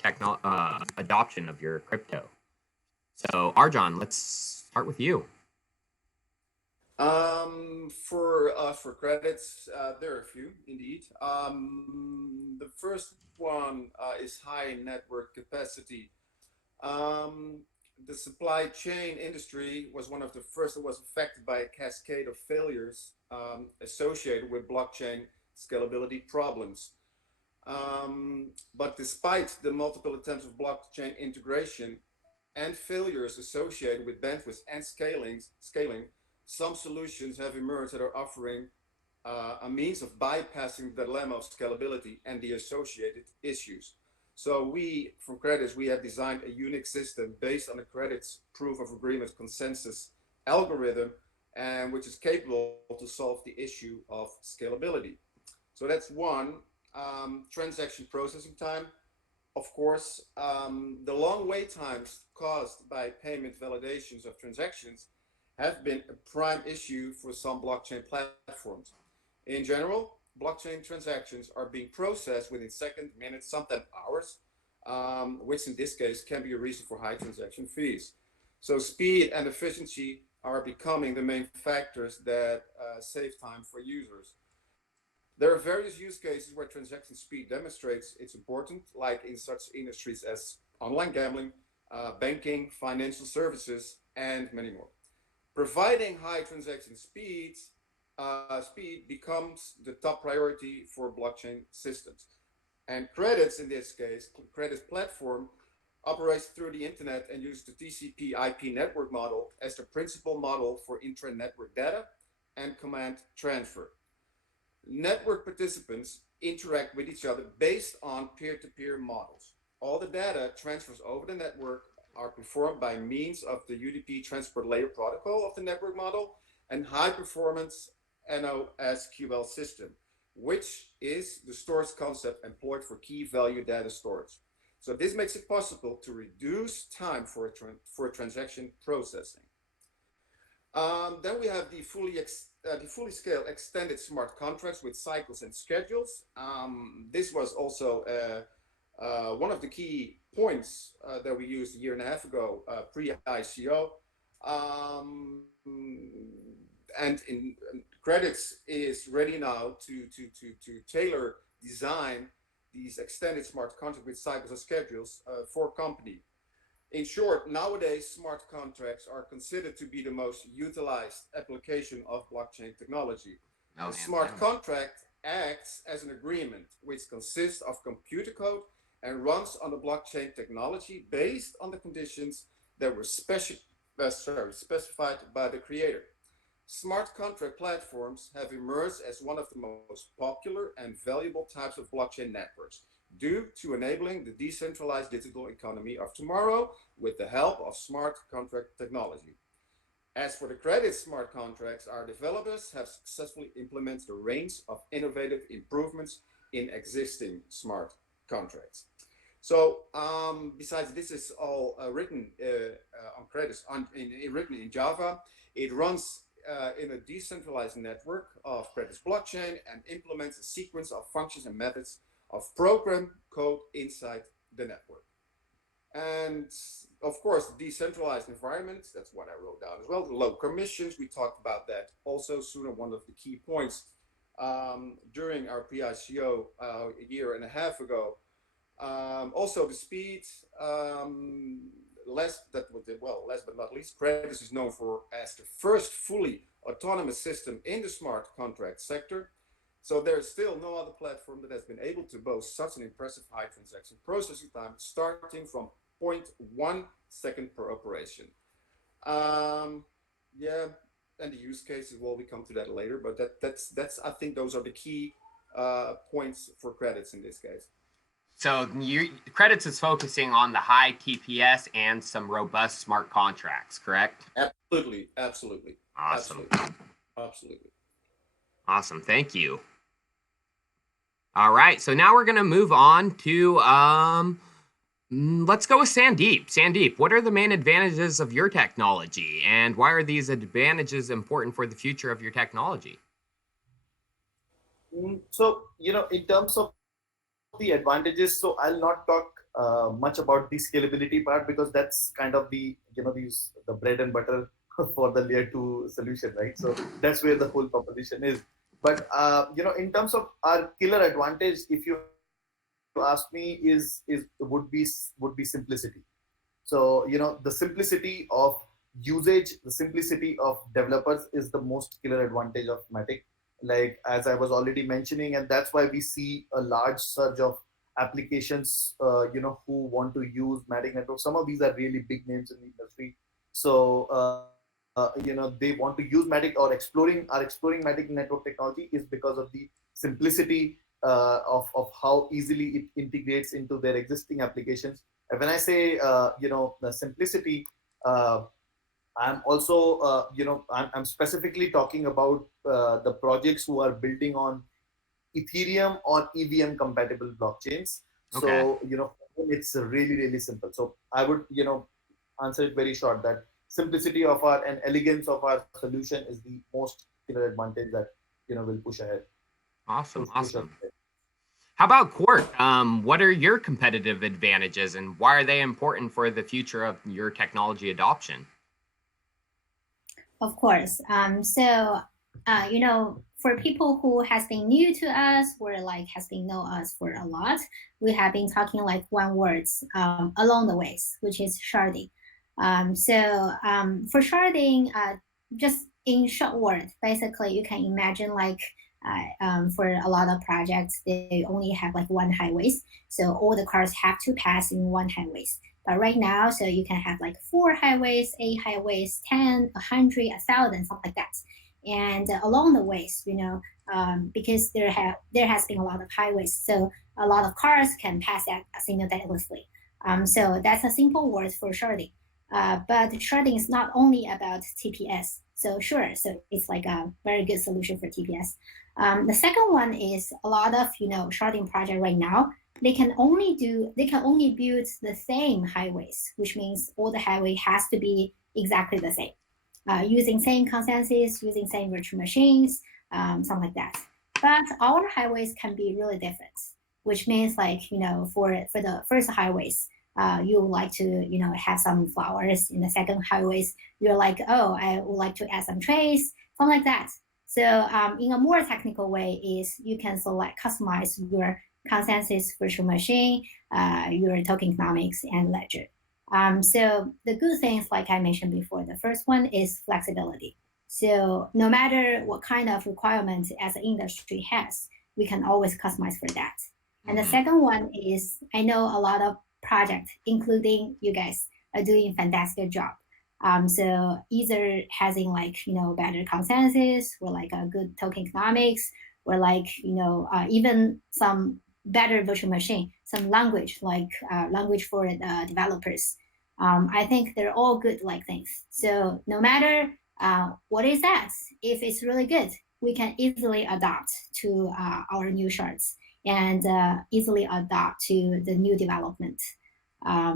adoption of your crypto. So Arjan, let's start with you. For credits, there are a few indeed. The first one is high network capacity. The supply chain industry was one of the first that was affected by a cascade of failures associated with blockchain scalability problems. But despite the multiple attempts of blockchain integration and failures associated with bandwidth and scaling, some solutions have emerged that are offering a means of bypassing the dilemma of scalability and the associated issues. So we, from Credits, we have designed a unique system based on the Credits proof of agreement consensus algorithm, and which is capable to solve the issue of scalability. So that's one. Transaction processing time. of course, the long wait times caused by payment validations of transactions have been a prime issue for some blockchain platforms. In general, blockchain transactions are being processed within seconds, minutes, sometimes hours, which in this case can be a reason for high transaction fees. So speed and efficiency are becoming the main factors that save time for users. There are various use cases where transaction speed demonstrates its importance, like in such industries as online gambling, banking, financial services, and many more. Providing high transaction speed becomes the top priority for blockchain systems. And credits, in this case, credits platform operates through the internet and uses the TCP IP network model as the principal model for intra-network data and command transfer. Network participants interact with each other based on peer-to-peer models. All the data transfers over the network are performed by means of the UDP transport layer protocol of the network model and high performance NoSQL system, which is the storage concept employed for key value data storage. So this makes it possible to reduce time for transaction processing. Then we have the fully scaled extended smart contracts with cycles and schedules. This was also one of the key points that we used a year and a half ago, pre-ICO. And credits is ready now to tailor design these extended smart contracts with cycles and schedules for company. In short, nowadays, smart contracts are considered to be the most utilized application of blockchain technology. A smart contract acts as an agreement which consists of computer code and runs on the blockchain technology based on the conditions that were specified by the creator. Smart contract platforms have emerged as one of the most popular and valuable types of blockchain networks due to enabling the decentralized digital economy of tomorrow with the help of smart contract technology. As for the credit smart contracts, our developers have successfully implemented a range of innovative improvements in existing smart contracts. So besides this is all written on credits, written in Java, it runs in a decentralized network of credits blockchain and implements a sequence of functions and methods of program code inside the network. And of course, decentralized environments, that's what I wrote down as well. The low commissions, we talked about that also sooner, one of the key points during our pre-ICO a year and a half ago. Also the speed, last but not least, Credits is known for as the first fully autonomous system in the smart contract sector. So there's still no other platform that has been able to boast such an impressive high transaction processing time, starting from 0.1 second per operation. Yeah, and the use cases, well, we come to that later, but that's I think those are the key points for Credits in this case. So Credits is focusing on the high TPS and some robust smart contracts, correct? Absolutely, absolutely. Awesome. Absolutely. Awesome, thank you. All right, so now we're gonna move on to let's go with Sandeep. Sandeep, what are the main advantages of your technology, and why are these advantages important for the future of your technology? So, in terms of the advantages, so I'll not talk much about the scalability part because that's kind of the the bread and butter for the layer 2 solution, right? So that's where the whole proposition is. But in terms of our killer advantage, if you ask me, would be simplicity. So the simplicity of usage, the simplicity of developers is the most killer advantage of Matic. Like as I was already mentioning, and that's why we see a large surge of applications who want to use Matic Network. Some of these are really big names in the industry, so they want to use Matic or exploring Matic Network technology is because of the simplicity of how easily it integrates into their existing applications. And when I say the simplicity, I'm also I'm specifically talking about the projects who are building on Ethereum or EVM compatible blockchains. Okay. So it's really, really simple. So I would, answer it very short that simplicity of our and elegance of our solution is the most advantage that, will push ahead. Awesome, Push us awesome. ahead. How about Quark? What are your competitive advantages and why are they important for the future of your technology adoption? Of course. For people who has been new to us or like has been know us for a lot, we have been talking like one words along the ways, which is sharding. For sharding, just in short words, basically you can imagine like for a lot of projects, they only have like one highways. So all the cars have to pass in one highways. But right now, so you can have like 4 highways, 8 highways, 10, 100, 1,000, something like that. And along the ways, because there has been a lot of highways, so a lot of cars can pass that simultaneously. So that's a simple word for sharding. But sharding is not only about TPS. So sure, so it's like a very good solution for TPS. The second one is a lot of sharding project right now. They can only build the same highways, which means all the highway has to be exactly the same, using same consensus, using same virtual machines, something like that. But our highways can be really different, which means like for the first highways, you would like to have some flowers. In the second highways, you're like, oh, I would like to add some trees, something like that. So in a more technical way is you can customize your consensus virtual machine, your tokenomics and ledger. So the good things, like I mentioned before, the first one is flexibility. So no matter what kind of requirement as an industry has, we can always customize for that. And the second one is, I know a lot of projects, including you guys, are doing a fantastic job. So either having like, better consensus or like a good tokenomics or like, even some better virtual machine, some language, like language for the developers. I think they're all good like things. So no matter what is that, if it's really good, we can easily adapt to our new shards and easily adapt to the new development.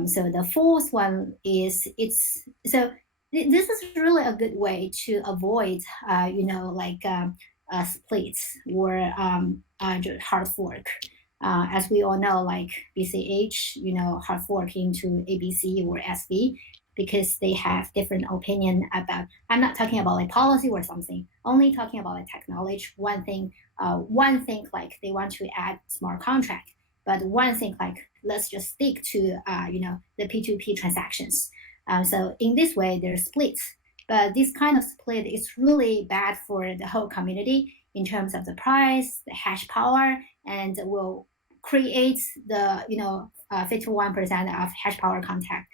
So the fourth one is this is really a good way to avoid, splits or hard fork. As we all know, like BCH, hard fork into ABC or SV because they have different opinion about. I'm not talking about like policy or something. Only talking about like technology. One thing like they want to add smart contract, but one thing like let's just stick to the P2P transactions. So in this way, there's splits. But this kind of split is really bad for the whole community in terms of the price, the hash power, and will create the 51% of hash power contact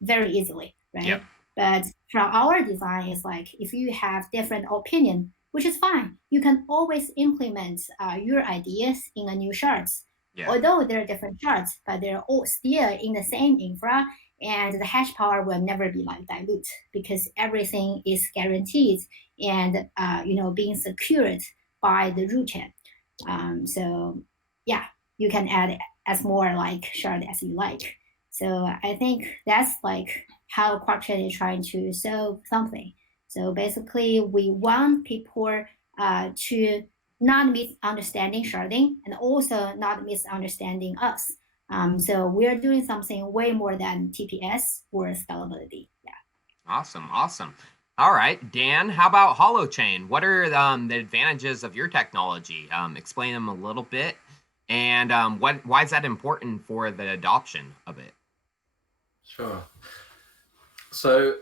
very easily, right? Yep. But from our design, it's like if you have different opinion, which is fine, you can always implement your ideas in a new shards. Yeah. Although they're different shards, but they're all still in the same infra, and the hash power will never be like dilute because everything is guaranteed and being secured by the root chain. So yeah, you can add as more like shard as you like. So I think that's like how Quarkchain is trying to solve something. So basically, we want people to not misunderstanding sharding and also not misunderstanding us. So we're doing something way more than TPS or scalability. Yeah. Awesome, awesome. All right, Dan, how about Holochain? What are the advantages of your technology? Explain them a little bit. And why is that important for the adoption of it? Sure. So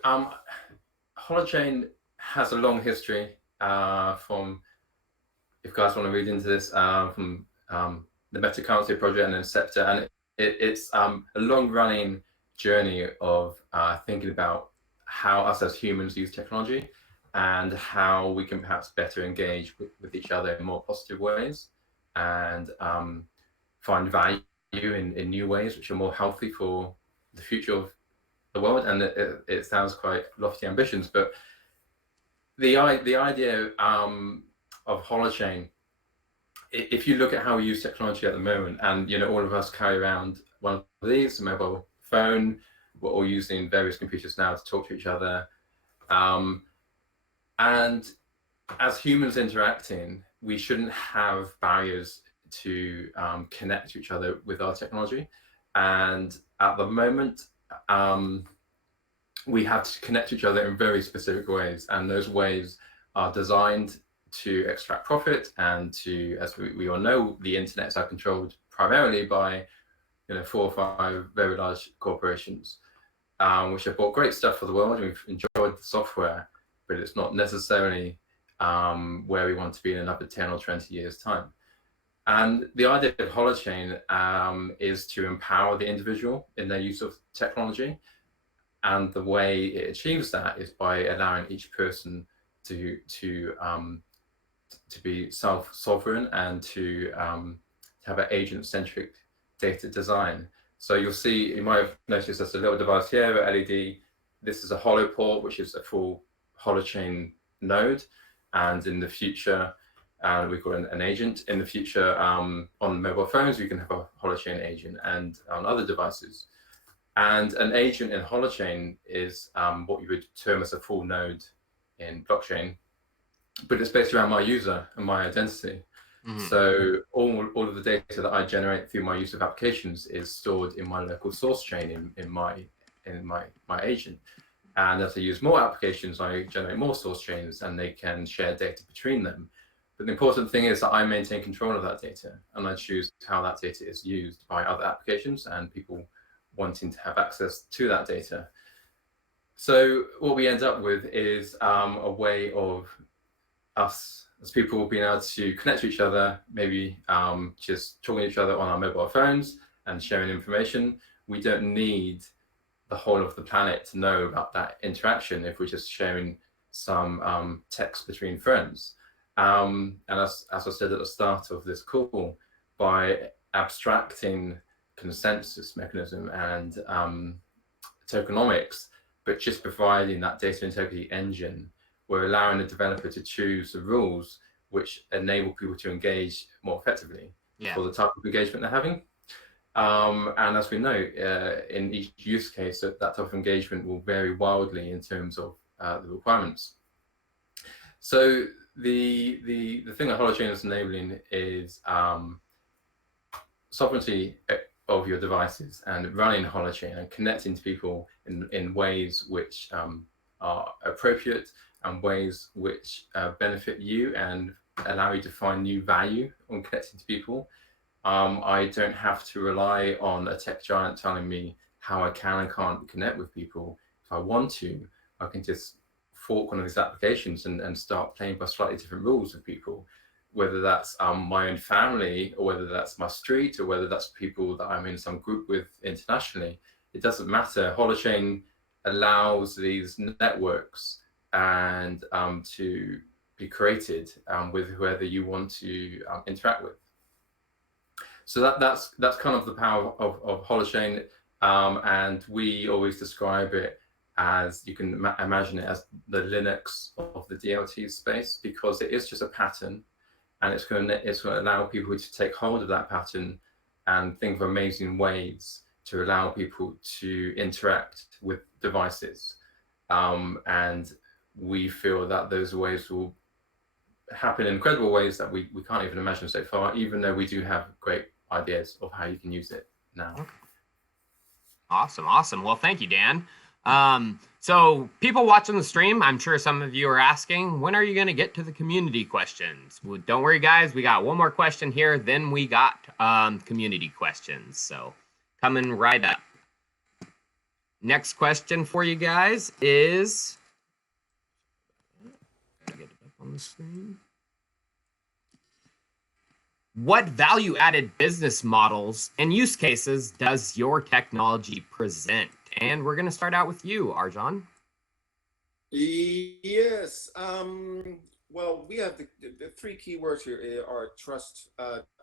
Holochain has a long history from, if guys want to read into this, from the Meta Currency project and then Scepter, and it's a long-running journey of thinking about how us as humans use technology and how we can perhaps better engage with each other in more positive ways and find value in new ways which are more healthy for the future of the world. And it sounds quite lofty ambitions, but the idea of Holochain, if you look at how we use technology at the moment, and all of us carry around one of these, a mobile phone. We're all using various computers now to talk to each other. And as humans interacting, we shouldn't have barriers to connect to each other with our technology. And at the moment, we have to connect to each other in very specific ways. And those ways are designed to extract profit and to, as we all know, the internets are controlled primarily by 4 or 5 very large corporations, which have bought great stuff for the world. We've enjoyed the software, but it's not necessarily where we want to be in another 10 or 20 years' time. And the idea of Holochain is to empower the individual in their use of technology. And the way it achieves that is by allowing each person to be self-sovereign and to have an agent-centric data design. So you'll see, you might have noticed there's a little device here, an LED. This is a Holo port, which is a full Holochain node. And in the future, we call it an agent. In the future, on mobile phones, we can have a Holochain agent, and on other devices. And an agent in Holochain is what you would term as a full node in blockchain, but it's based around my user and my identity. Mm-hmm. So all of the data that I generate through my use of applications is stored in my local source chain in my agent. And as I use more applications, I generate more source chains, and they can share data between them. But the important thing is that I maintain control of that data, and I choose how that data is used by other applications and people wanting to have access to that data. So what we end up with is a way of us as people being able to connect to each other, maybe just talking to each other on our mobile phones and sharing information. We don't need the whole of the planet to know about that interaction if we're just sharing some text between friends. And as I said at the start of this call, by abstracting consensus mechanism and tokenomics, but just providing that data integrity engine, we're allowing the developer to choose the rules which enable people to engage more effectively for the type of engagement they're having. And as we know, in each use case, that type of engagement will vary wildly in terms of the requirements. So the thing that Holochain is enabling is sovereignty of your devices and running Holochain and connecting to people in ways which are appropriate and ways which benefit you and allow you to find new value on connecting to people. I don't have to rely on a tech giant telling me how I can and can't connect with people. If I want to, I can just fork one of these applications and start playing by slightly different rules with people, whether that's my own family, or whether that's my street, or whether that's people that I'm in some group with internationally. It doesn't matter. Holochain allows these networks and to be created with whoever you want to interact with. So that's kind of the power of Holochain, and we always describe it as, you can imagine it as the Linux of the DLT space, because it is just a pattern, and it's going to allow people to take hold of that pattern and think of amazing ways to allow people to interact with devices. And we feel that those ways will happen in incredible ways that we can't even imagine so far, even though we do have great ideas of how you can use it now. Okay. Awesome. Well, thank you, Dan. So people watching the stream, I'm sure some of you are asking, when are you going to get to the community questions? Well, don't worry, guys. We got one more question here. Then we got community questions. So coming right up. Next question for you guys is, get it up on the screen. What value-added business models and use cases does your technology present? And we're going to start out with you, Arjan. Yes. Well, we have the 3 keywords here are trust,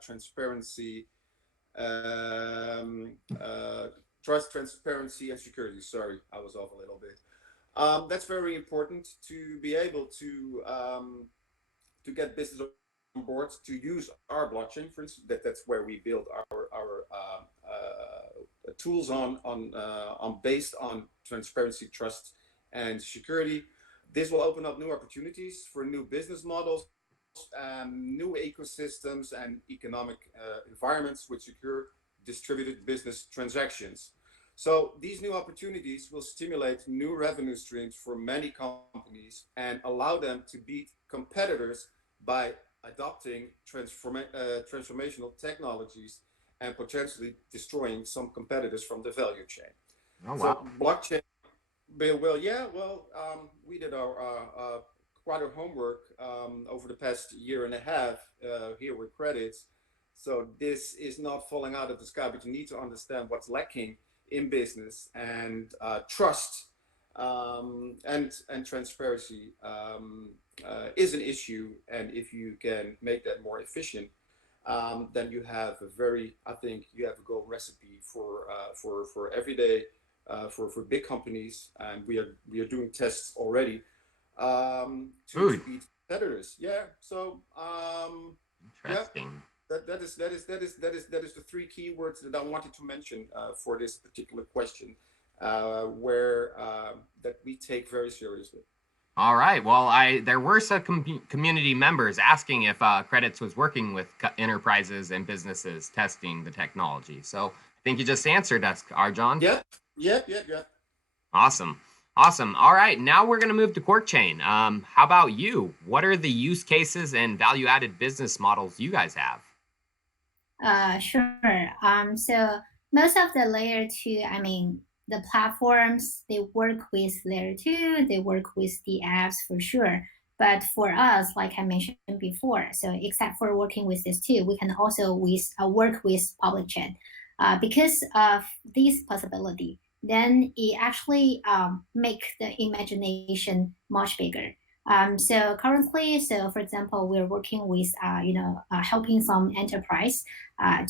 transparency, transparency, and security. Sorry, I was off a little bit. That's very important to be able to get business on board to use our blockchain. For instance, that's where we build our tools on based on transparency, trust, and security. This will open up new opportunities for new business models, new ecosystems, and economic environments with secure distributed business transactions. So these new opportunities will stimulate new revenue streams for many companies and allow them to beat competitors by adopting transformational technologies and potentially destroying some competitors from the value chain. Oh, wow. So blockchain, we did our quite our homework over the past year and a half here with credits. So this is not falling out of the sky, but you need to understand what's lacking in business, and trust and transparency is an issue. And if you can make that more efficient, then you have I think you have a gold recipe for everyday for big companies, and we are doing tests already to beat competitors. Yeah. So interesting. Yeah. That is the three keywords that I wanted to mention for this particular question, where that we take very seriously. All right. Well, there were some community members asking if Credits was working with enterprises and businesses testing the technology. So I think you just answered us, Arjan. Yep. Awesome. All right. Now we're going to move to Quarkchain. How about you? What are the use cases and value-added business models you guys have? Sure. So most of the layer 2, the platforms, they work with layer 2, they work with the apps for sure. But for us, like I mentioned before, so except for working with this too, we can also work with public chain. Because of this possibility, then it actually make the imagination much bigger. So currently, for example, we're working with, helping some enterprise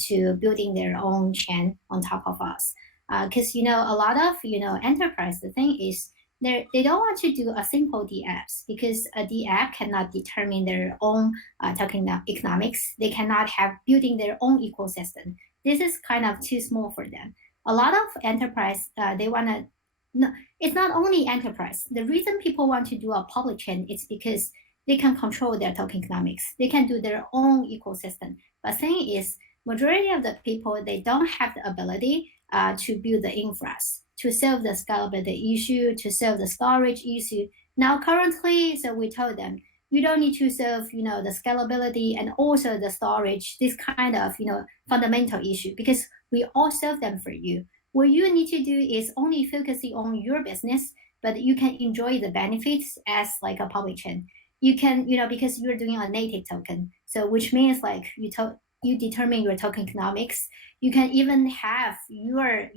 to building their own chain on top of us. Because, a lot of, enterprise, the thing is, they don't want to do a simple DApps, because a DApp cannot determine their own token economics. They cannot have building their own ecosystem. This is kind of too small for them. A lot of enterprise, they want to, no, it's not only enterprise. The reason people want to do a public chain is because they can control their token economics. They can do their own ecosystem. But thing is, majority of the people, they don't have the ability to build the infras, to solve the scalability issue, to solve the storage issue. Now, currently, so we told them, you don't need to solve, the scalability and also the storage, this kind of, fundamental issue, because we all solve them for you. What you need to do is only focusing on your business, but you can enjoy the benefits as like a public chain. You can, because you're doing a native token, so which means like you determine your token economics. You can even have your,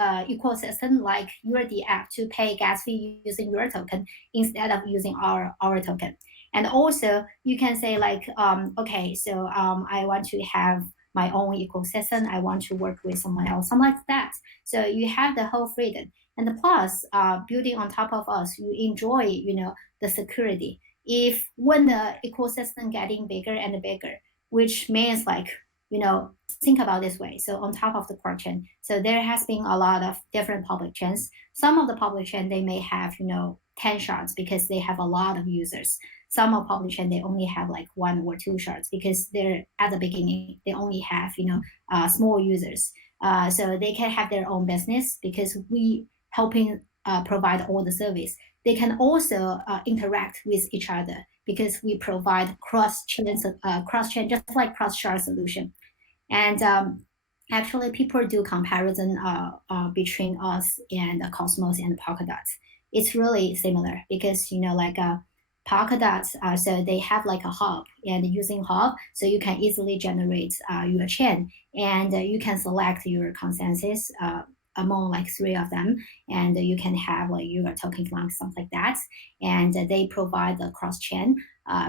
ecosystem, like you're the app to pay gas fee using your token instead of using our token. And also you can say like, okay, so I want to have my own ecosystem. I want to work with someone else, something like that. So you have the whole freedom. And the plus, building on top of us, you enjoy, the security. If when the ecosystem getting bigger and bigger, which means like, think about this way. So on top of the Quarkchain, so there has been a lot of different public chains. Some of the public chain, they may have, 10 shards because they have a lot of users. Some of public chain, they only have like 1 or 2 shards because they're at the beginning, they only have, small users. So they can have their own business because we helping provide all the service. They can also interact with each other because we provide cross-chain, just like cross-shard solution. And actually, people do comparison between us and Cosmos and Polkadot. It's really similar because, like Polkadot, so they have like a hub, and using hub, so you can easily generate your chain, and you can select your consensus among like 3 of them, and you can have like your token economics, something like that. And they provide the cross chain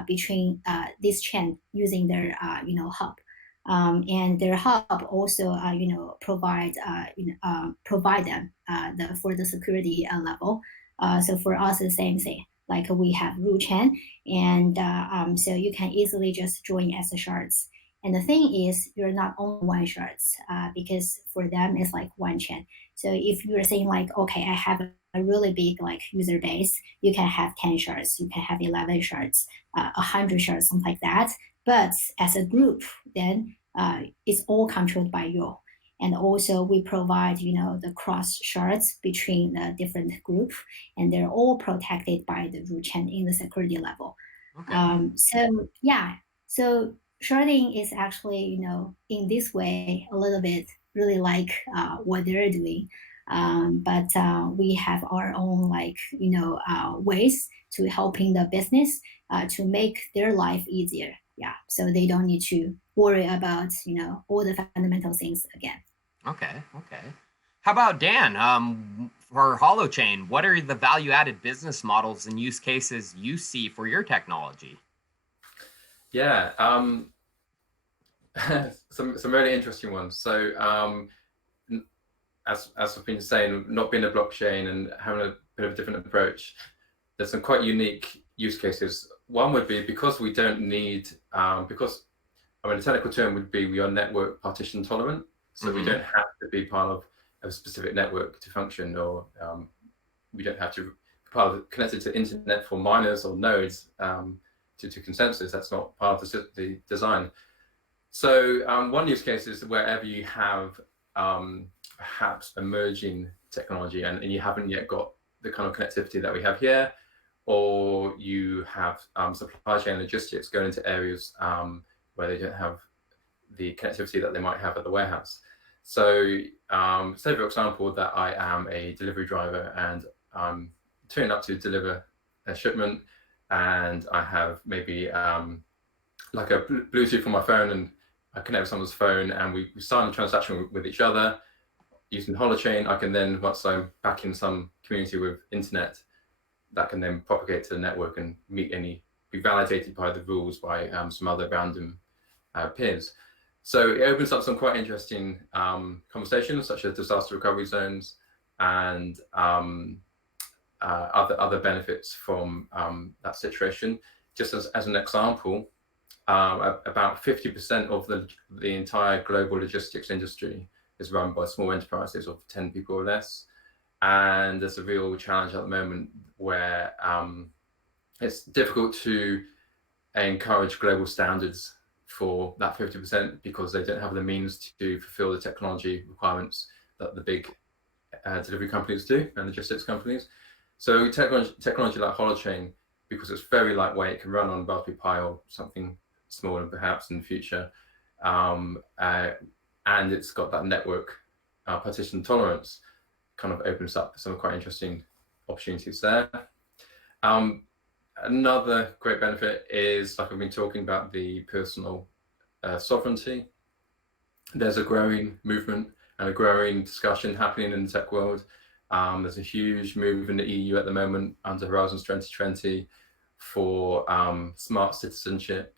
between this chain using their hub. And their hub also, provide them for the security level. So for us, the same thing. Like we have root chain, and so you can easily just join as a shards. And the thing is, you're not only one shards because for them it's like one chain. So if you're saying like, okay, I have a really big like user base, you can have 10 shards, you can have 11 shards, 100 shards, something like that. But as a group, then it's all controlled by you. And also we provide, the cross shards between the different group, and they're all protected by the root chain in the security level. Okay. So yeah, so sharding is actually, in this way, a little bit really like what they're doing. But we have our own ways to helping the business to make their life easier. Yeah, so they don't need to worry about all the fundamental things again. Okay. How about Dan? For Holochain, what are the value-added business models and use cases you see for your technology? Yeah, some really interesting ones. So as I've been saying, not being a blockchain and having a bit of a different approach, there's some quite unique use cases. One would be because we don't need, the technical term would be we are network partition tolerant. So we don't have to be part of a specific network to function, or we don't have to be part of connected to internet for miners or nodes to consensus. That's not part of the design. So one use case is wherever you have perhaps emerging technology and you haven't yet got the kind of connectivity that we have here, or you have supply chain logistics going into areas where they don't have the connectivity that they might have at the warehouse. So say for example that I am a delivery driver and I'm turning up to deliver a shipment, and I have maybe like a Bluetooth on my phone, and I connect with someone's phone and we sign a transaction with each other using Holochain. I can then, once I'm back in some community with internet, that can then propagate to the network and be validated by the rules by some other random peers. So it opens up some quite interesting conversations, such as disaster recovery zones and other benefits from that situation. Just as an example, about 50% of the entire global logistics industry is run by small enterprises of 10 people or less. And there's a real challenge at the moment where it's difficult to encourage global standards for that 50% because they don't have the means to fulfill the technology requirements that the big delivery companies do and logistics companies. So technology like Holochain, because it's very lightweight, it can run on Raspberry Pi or something smaller perhaps in the future, and it's got that network partition tolerance, kind of opens up some quite interesting opportunities there. Another great benefit is, like I've been talking about, the personal sovereignty. There's a growing movement and a growing discussion happening in the tech world. There's a huge move in the EU at the moment under Horizons 2020 for smart citizenship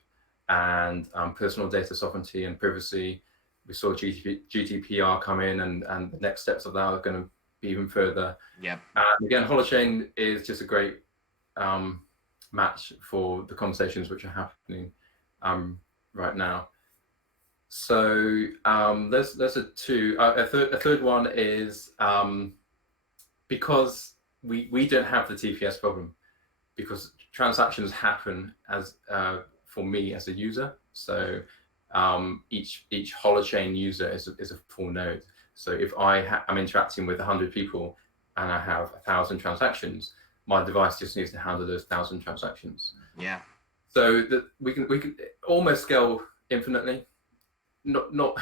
and personal data sovereignty and privacy. We saw GDPR come in, and the next steps of that are going to be even further. Yep. Again, Holochain is just a great match for the conversations which are happening right now. So there's a third one is because we don't have the TPS problem, because transactions happen as for me as a user. So each Holochain user is a full node. So if I'm interacting with 100 people and I have 1,000 transactions, my device just needs to handle those 1,000 transactions. Yeah. So that we can almost scale infinitely, not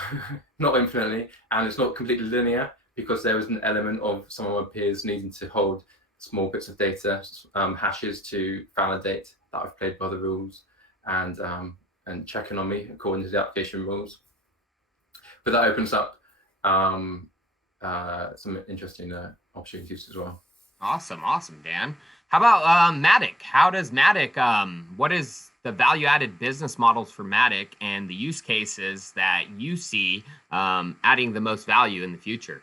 infinitely, and it's not completely linear, because there is an element of some of our peers needing to hold small bits of data, hashes to validate that I've played by the rules, and checking on me according to the application rules. But that opens up some interesting opportunities as well. Awesome, Dan. How about Matic? How does Matic, what is the value-added business models for Matic and the use cases that you see adding the most value in the future?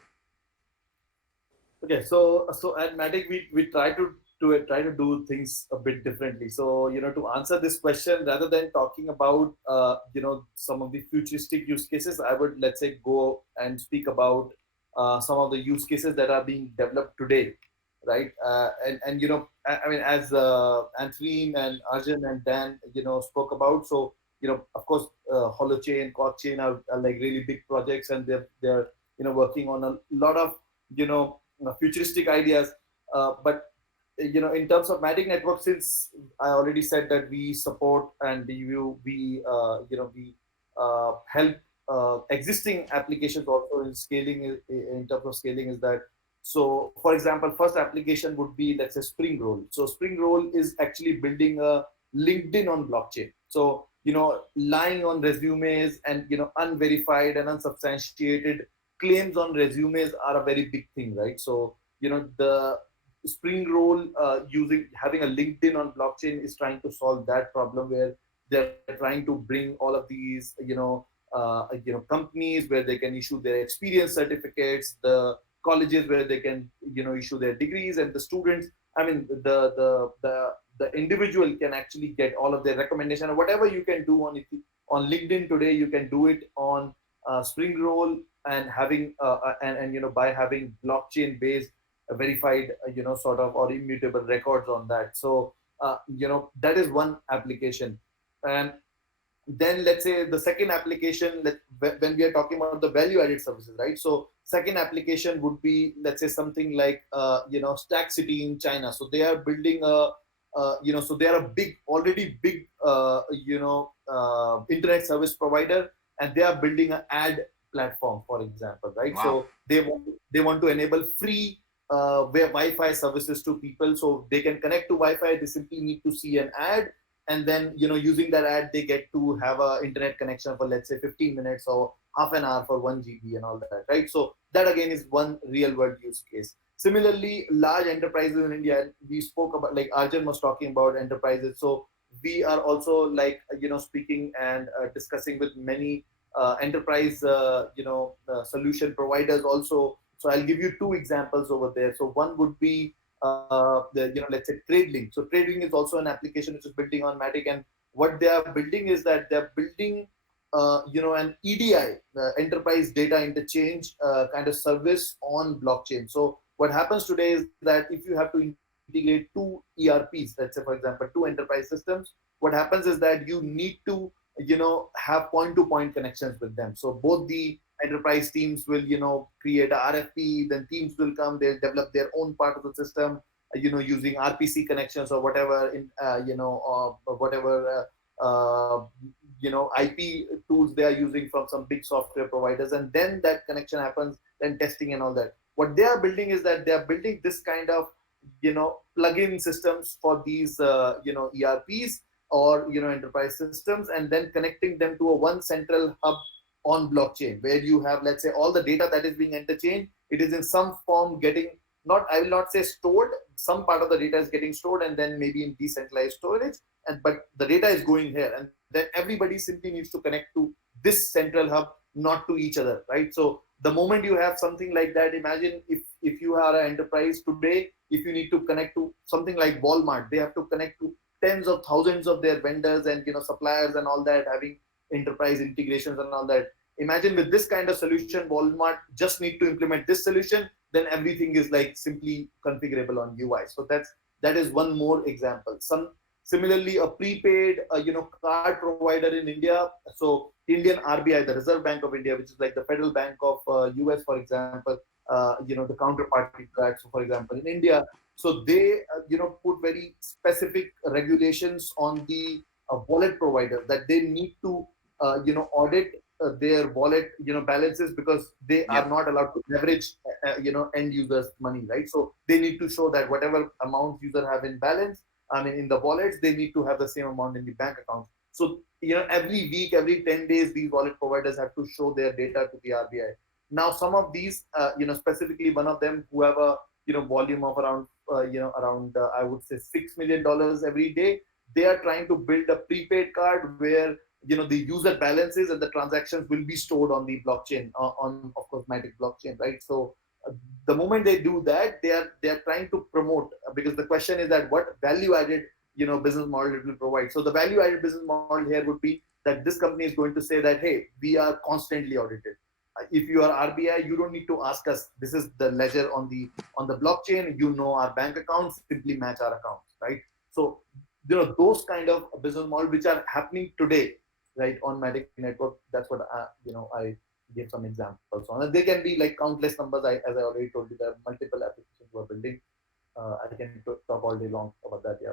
Okay, so at Matic we try to try to do things a bit differently. So, to answer this question, rather than talking about, some of the futuristic use cases, I would, let's say, go and speak about some of the use cases that are being developed today, right? And I mean, as Anthony and Arjan and Dan, spoke about. So, of course, Holochain, Quarkchain are like really big projects, and they're working on a lot of futuristic ideas. But in terms of Matic Network, since I already said that we support and we help existing applications also in scaling, in terms of scaling, is that, so for example, first application would be, let's say, Spring Roll. So Spring Roll is actually building a LinkedIn on blockchain. So lying on resumes and unverified and unsubstantiated claims on resumes are a very big thing, right? So the Spring Roll having a LinkedIn on blockchain is trying to solve that problem, where they're trying to bring all of these companies where they can issue their experience certificates, the colleges where they can issue their degrees, and the students, I mean the individual can actually get all of their recommendation, or whatever you can do on LinkedIn today, you can do it on Spring Roll, and having by having blockchain based verified sort of, or immutable records on that. So that is one application. And then let's say the second application, when we are talking about the value added services, right? So second application would be, let's say, something like Stack City in China. So they are building so they are a already big internet service provider, and they are building an ad platform, for example, right? Wow. So they want to enable free Wi-Fi services to people, so they can connect to Wi-Fi. They simply need to see an ad, and then using that ad, they get to have an internet connection for, let's say, 15 minutes or half an hour for 1 GB and all that, right? So that again is one real world use case. Similarly, large enterprises in India, we spoke about, like Arjan was talking about enterprises. So we are also speaking and discussing with many enterprise solution providers also. So I'll give you two examples over there. So one would be let's say TradeLink. So TradeLink is also an application which is building on Matic, and what they are building is that they're building an EDI, enterprise data interchange kind of service on blockchain. So what happens today is that if you have to integrate two ERPs, let's say for example two enterprise systems, what happens is that you need to have point-to-point connections with them. So both the enterprise teams will create a RFP, then teams will come, they'll develop their own part of the system, using RPC connections or whatever IP tools they are using from some big software providers, and then that connection happens, then testing and all that. What they are building is that they are building this kind of plug-in systems for these ERPs or enterprise systems, and then connecting them to a one central hub on blockchain, where you have, let's say, all the data that is being interchanged, it is in some form getting, I will not say stored, some part of the data is getting stored, and then maybe in decentralized storage, but the data is going here, and then everybody simply needs to connect to this central hub, not to each other, right? So the moment you have something like that, imagine if you are an enterprise today, if you need to connect to something like Walmart, they have to connect to tens of thousands of their vendors and suppliers and all that, having enterprise integrations and all that. Imagine with this kind of solution, Walmart just need to implement this solution, then everything is like simply configurable on UI. So that is one more example. Similarly, a prepaid card provider in India. So Indian RBI, the Reserve Bank of India, which is like the federal bank of US, for example, the counterparty to that. So for example, in India, so they put very specific regulations on the wallet provider, that they need to audit their wallet balances, because they are not allowed to leverage end users money, right? So they need to show that whatever amount user have in balance, I mean in the wallets, they need to have the same amount in the bank account. So every week, every 10 days, these wallet providers have to show their data to the RBI. Now some of these specifically one of them, who have a volume of around I would say $6 million every day, they are trying to build a prepaid card where the user balances and the transactions will be stored on the blockchain, on of course Matic blockchain, right? So the moment they do that, they are trying to promote, because the question is that what value added business model it will provide. So the value added business model here would be that this company is going to say that, hey, we are constantly audited. If you are RBI, you don't need to ask us. This is the ledger on the blockchain. Our bank accounts, simply match our accounts, right? So those kind of business model which are happening today, right, on Matic Network. That's what I give some examples on. And they can be like countless numbers. As I already told you, there are multiple applications we're building. I can talk all day long about that. Yeah.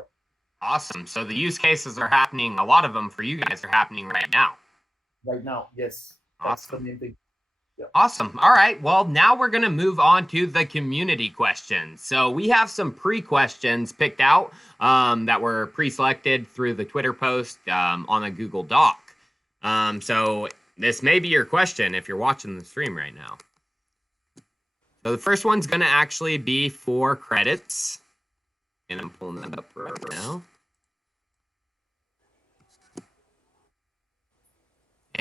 Awesome. So the use cases are happening. A lot of them for you guys are happening right now. Right now, yes. Awesome. That's the main thing. Yeah. Awesome. All right. Well, now we're going to move on to the community questions. So we have some pre-questions picked out that were pre-selected through the Twitter post on a Google Doc. So this may be your question if you're watching the stream right now. So the first one's going to actually be for credits. And I'm pulling that up right now.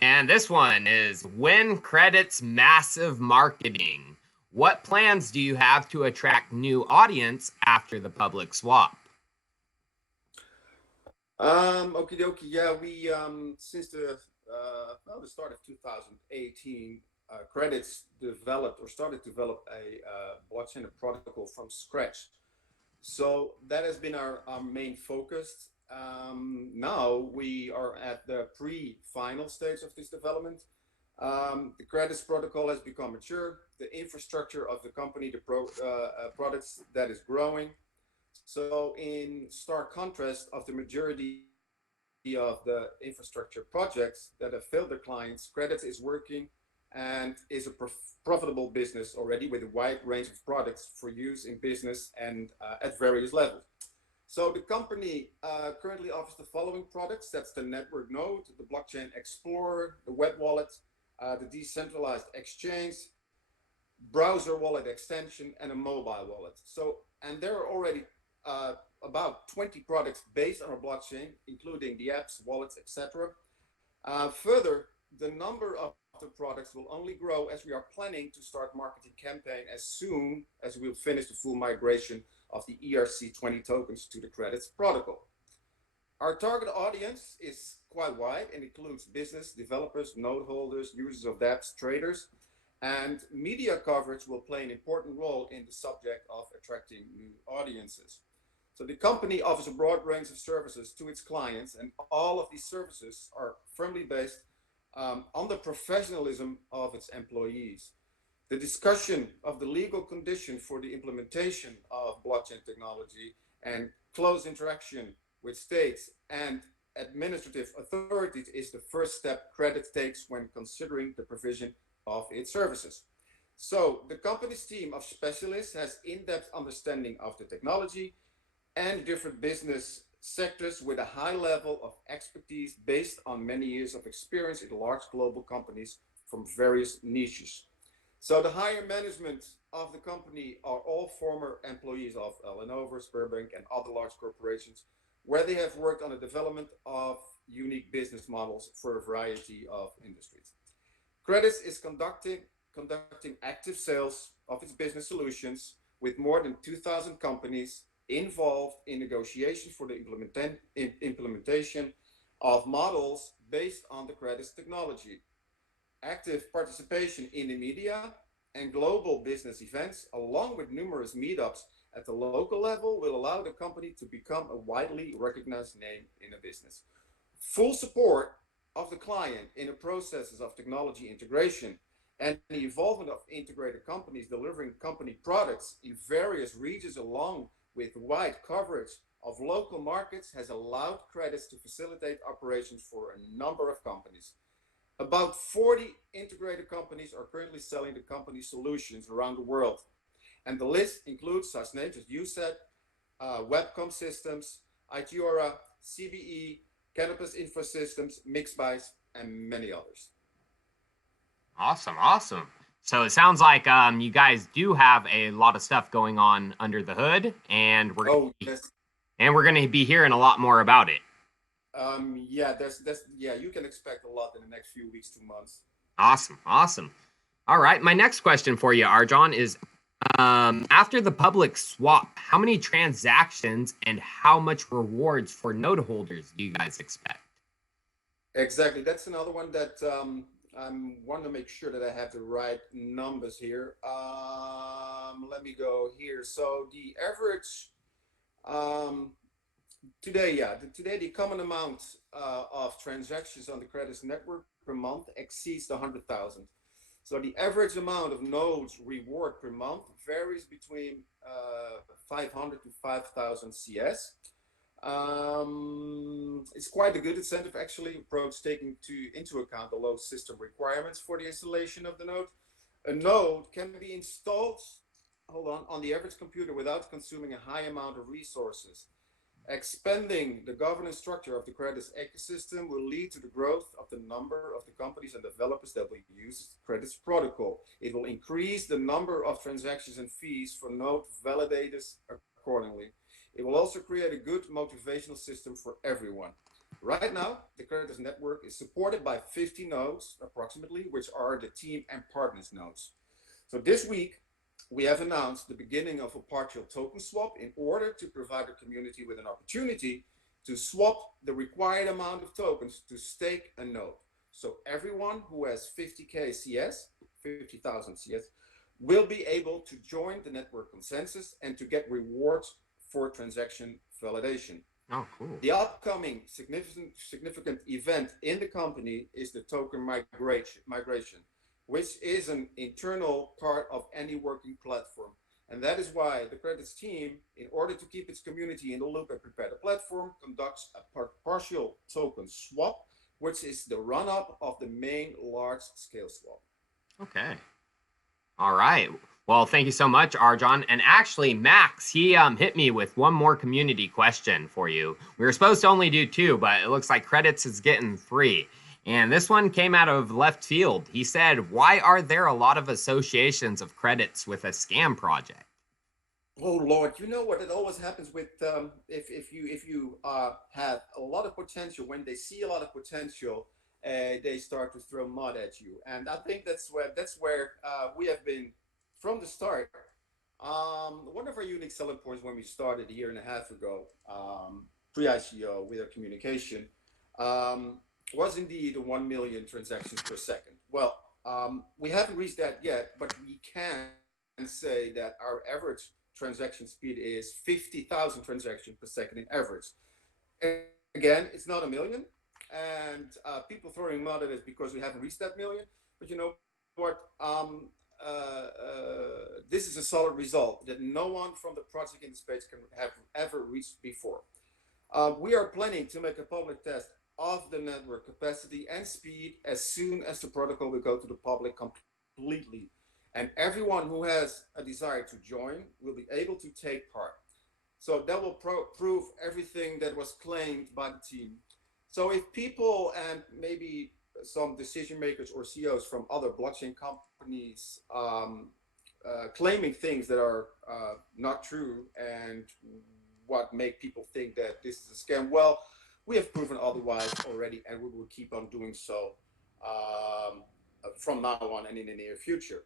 And this one is, when credits massive marketing, what plans do you have to attract new audience after the public swap? Okie dokie. Yeah, we since the start of 2018, credits started to develop a blockchain protocol from scratch. So that has been our main focus. Now we are at the pre-final stage of this development. The credits protocol has become mature. The infrastructure of the company, the products that is growing. So in stark contrast of the majority of the infrastructure projects that have failed their clients, credits is working and is a profitable business already with a wide range of products for use in business and at various levels. So the company currently offers the following products. That's the network node, the blockchain explorer, the web wallet, the decentralized exchange, browser wallet extension, and a mobile wallet. So, and there are already about 20 products based on our blockchain, including the apps, wallets, etc. Further, the number of the products will only grow as we are planning to start marketing campaign as soon as we'll finish the full migration of the ERC20 tokens to the credits protocol. Our target audience is quite wide and includes business, developers, node holders, users of dApps, traders, and media coverage will play an important role in the subject of attracting new audiences. So the company offers a broad range of services to its clients, and all of these services are firmly based on the professionalism of its employees. The discussion of the legal condition for the implementation of blockchain technology and close interaction with states and administrative authorities is the first step Credit takes when considering the provision of its services. So the company's team of specialists has in-depth understanding of the technology and different business sectors with a high level of expertise based on many years of experience in large global companies from various niches. So the higher management of the company are all former employees of Lenovo, Sberbank, and other large corporations, where they have worked on the development of unique business models for a variety of industries. Credits is conducting active sales of its business solutions with more than 2,000 companies involved in negotiation for the implementation of models based on the credits technology. Active participation in the media and global business events, along with numerous meetups at the local level, will allow the company to become a widely recognized name in a business. Full support of the client in the processes of technology integration and the involvement of integrated companies delivering company products in various regions along with wide coverage of local markets has allowed credits to facilitate operations for a number of companies. About 40 integrated companies are currently selling the company solutions around the world. And the list includes such names as USET, Webcom Systems, Itiora, CBE, Canopus Infosystems, Mixbytes, and many others. Awesome, awesome. So it sounds like you guys do have a lot of stuff going on under the hood, and we're going to be hearing a lot more about it. You can expect a lot in the next few weeks to months. Awesome, awesome. All right, my next question for you, Arjan, is After the public swap, how many transactions and how much rewards for node holders do you guys expect? Exactly. That's another one that I want to make sure that I have the right numbers here. Let me go here. So the average today the common amount of transactions on the credits network per month exceeds the 100,000. So the average amount of nodes reward per month varies between 500 to 5,000 CS. It's quite a good incentive actually approach taking into account the low system requirements for the installation of the node. A node can be installed, on the average computer without consuming a high amount of resources. Expanding the governance structure of the credits ecosystem will lead to the growth of the number of the companies and developers that will use credits protocol. It will increase the number of transactions and fees for node validators accordingly. It will also create a good motivational system for everyone. Right now, the credits network is supported by 50 nodes approximately, which are the team and partners nodes. So this week, we have announced the beginning of a partial token swap in order to provide the community with an opportunity to swap the required amount of tokens to stake a node. So everyone who has 50K CS, 50,000 CS, will be able to join the network consensus and to get rewards for transaction validation. Oh, cool. The upcoming significant event in the company is the token migration, which is an internal part of any working platform. And that is why the credits team, in order to keep its community in the loop and prepare the platform, conducts a partial token swap, which is the run-up of the main large-scale swap. Okay. All right. Well, thank you so much, Arjan. And actually, Max, he hit me with one more community question for you. We were supposed to only do 2, but it looks like credits is getting 3. And this one came out of left field. He said, why are there a lot of associations of credits with a scam project? Oh Lord, you know what? It always happens with if you have a lot of potential. When they see a lot of potential, they start to throw mud at you. And I think that's where we have been from the start. One of our unique selling points when we started a year and a half ago, pre-ICO with our communication, was indeed 1 million transactions per second. Well, we haven't reached that yet, but we can say that our average transaction speed is 50,000 transactions per second in average. And again, it's not a million, and people throwing mud at us because we haven't reached that million. But you know what? This is a solid result that no one from the project in the space can have ever reached before. We are planning to make a public test of the network capacity and speed as soon as the protocol will go to the public completely. And everyone who has a desire to join will be able to take part. So that will prove everything that was claimed by the team. So if people and maybe some decision makers or CEOs from other blockchain companies claiming things that are not true and what make people think that this is a scam, well, we have proven otherwise already, and we will keep on doing so from now on and in the near future.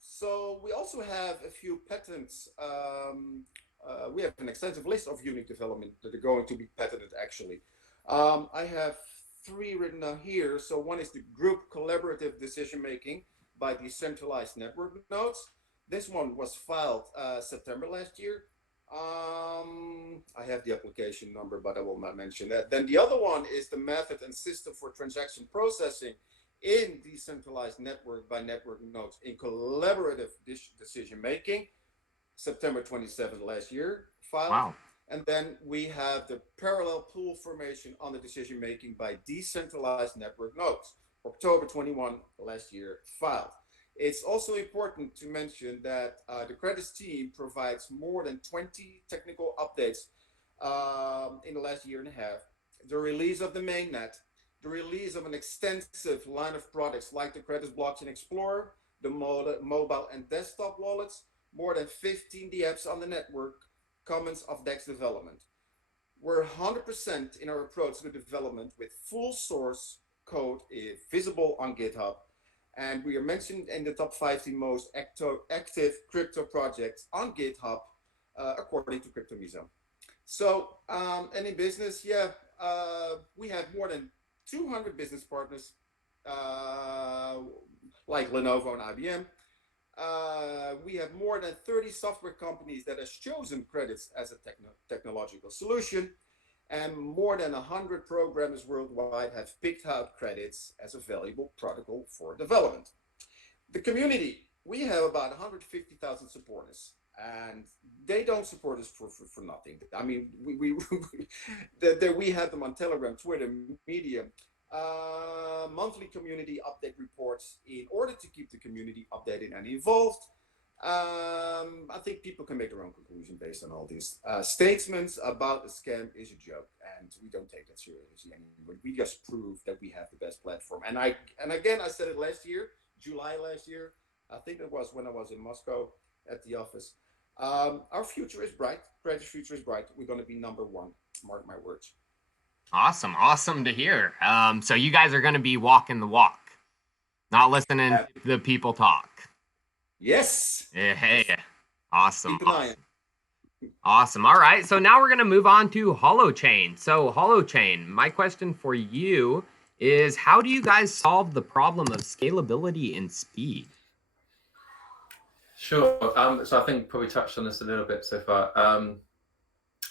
So we also have a few patents. We have an extensive list of unique development that are going to be patented actually. I have 3 written down here. So one is the group collaborative decision making by Decentralized network nodes. This one was filed September last year. I have the application number, but I will not mention that. Then the other one is the method and system for transaction processing in decentralized network by network nodes in collaborative decision making, September 27th last year filed. Wow. And then we have the parallel pool formation on the decision making by decentralized network nodes, October 21 last year filed. It's also important to mention that the credits team provides more than 20 technical updates in the last year and a half. The release of the mainnet, the release of an extensive line of products like the Credits Blockchain Explorer, the mobile and desktop wallets, more than 15 apps on the network, comments of DEX development. We're 100% in our approach to development with full source code visible on GitHub. And we are mentioned in the top 50 most active crypto projects on GitHub, according to CryptoMiso. So, and in business, yeah, we have more than 200 business partners, like Lenovo and IBM. We have more than 30 software companies that has chosen credits as a technological solution, and more than 100 programmers worldwide have picked out credits as a valuable protocol for development. The community, we have about 150,000 supporters, and they don't support us for nothing. I mean, we have them on Telegram, Twitter, Medium, monthly community update reports in order to keep the community updated and involved. I think people can make their own conclusion based on all these statements about a scam is a joke, and we don't take that seriously anymore. We just prove that we have the best platform. And again, I said it last year, July last year. I think it was when I was in Moscow at the office. Our future is bright. Credit's future is bright. We're going to be number one. Mark my words. Awesome to hear. So you guys are going to be walking the walk, not listening to the people talk. Yes. Hey, awesome. Keep an eye on. Awesome. All right. So now we're going to move on to Holochain. So Holochain, my question for you is, how do you guys solve the problem of scalability and speed? Sure. So I think probably touched on this a little bit so far.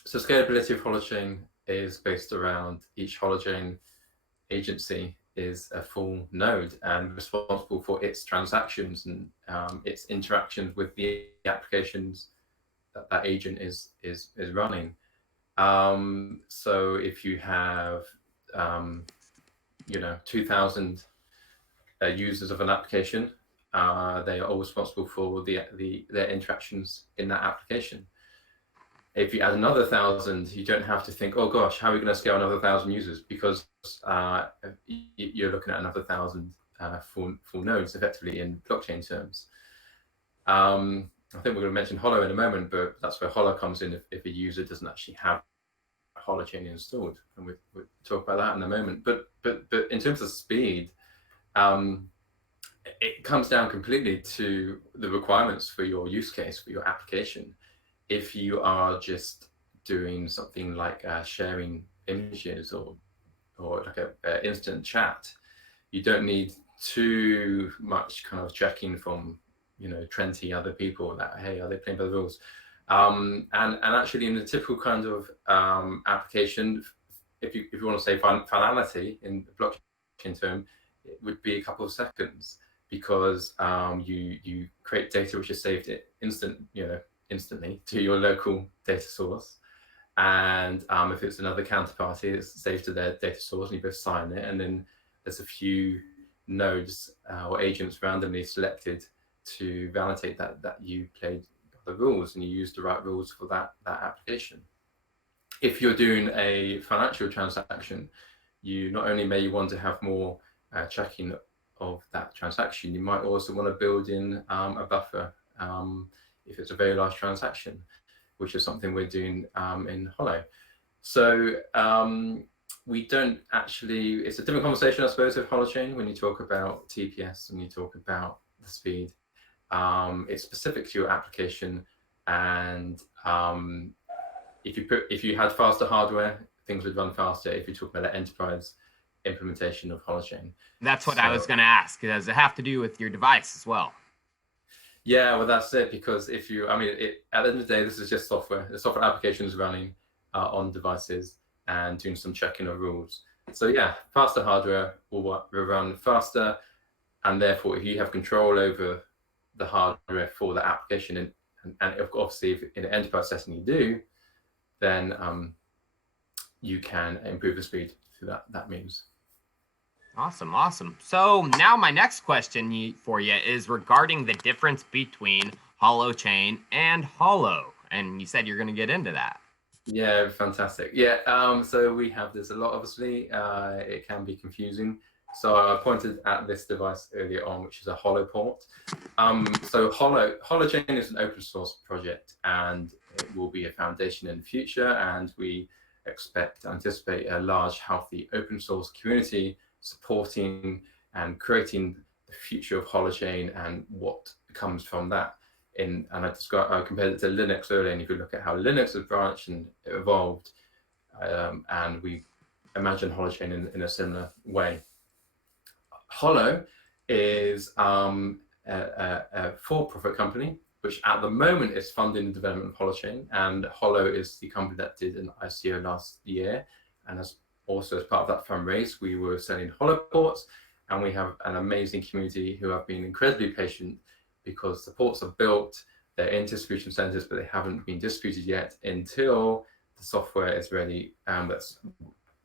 So scalability of Holochain is based around each Holochain agency is a full node and responsible for its transactions and its interactions with the applications that that agent is running. So if you have 2,000 users of an application, they are all responsible for their interactions in that application. If you add another 1,000, you don't have to think, oh gosh, how are we going to scale another 1,000 users? Because you're looking at another 1,000 full nodes effectively in blockchain terms. I think we're going to mention Holo in a moment, but that's where Holo comes in if a user doesn't actually have Holochain installed, and we'll talk about that in a moment. But in terms of speed, it comes down completely to the requirements for your use case, for your application. If you are just doing something like sharing images or like a instant chat, you don't need too much kind of checking from 20 other people that, hey, are they playing by the rules? And actually in the typical kind of application, if you want to say finality in the blockchain term, it would be a couple of seconds, because you create data which is saved instantly to your local data source, and if it's another counterparty, it's saved to their data source, and you both sign it, and then there's a few nodes or agents randomly selected to validate that you played the rules and you used the right rules for that application. If you're doing a financial transaction, you not only may want to have more checking of that transaction, you might also want to build in a buffer if it's a very large transaction, which is something we're doing in Holo. So we don't actually, it's a different conversation, I suppose, with Holochain when you talk about TPS and you talk about the speed. It's specific to your application, and if you had faster hardware, things would run faster. If you're talking about the enterprise implementation of Holochain, that's what I was going to ask. Does it have to do with your device as well? Yeah, well, that's it. Because at the end of the day, this is just software. The software applications running on devices and doing some checking of rules. So yeah, faster hardware will run faster, and therefore, if you have control over the hardware for the application, and obviously if in an enterprise setting you do, then you can improve the speed through that means. Awesome. So now my next question for you is regarding the difference between Holochain and Holo, and you said you're going to get into that. Yeah, fantastic. Yeah, so we have this a lot. Obviously, it can be confusing. So I pointed at this device earlier on, which is a Holo port. So Holochain is an open source project, and it will be a foundation in the future. And we anticipate a large, healthy open source community supporting and creating the the future of Holochain and what comes from that. And I compared it to Linux earlier, and if you look at how Linux has branched and evolved, and we imagine Holochain in a similar way. Holo is a for-profit company, which at the moment is funding the development of Holochain, and Holo is the company that did an ICO last year, and as part of that fundraise, we were selling Holoports, and we have an amazing community who have been incredibly patient because the ports are built, they're in distribution centers, but they haven't been distributed yet until the software is ready.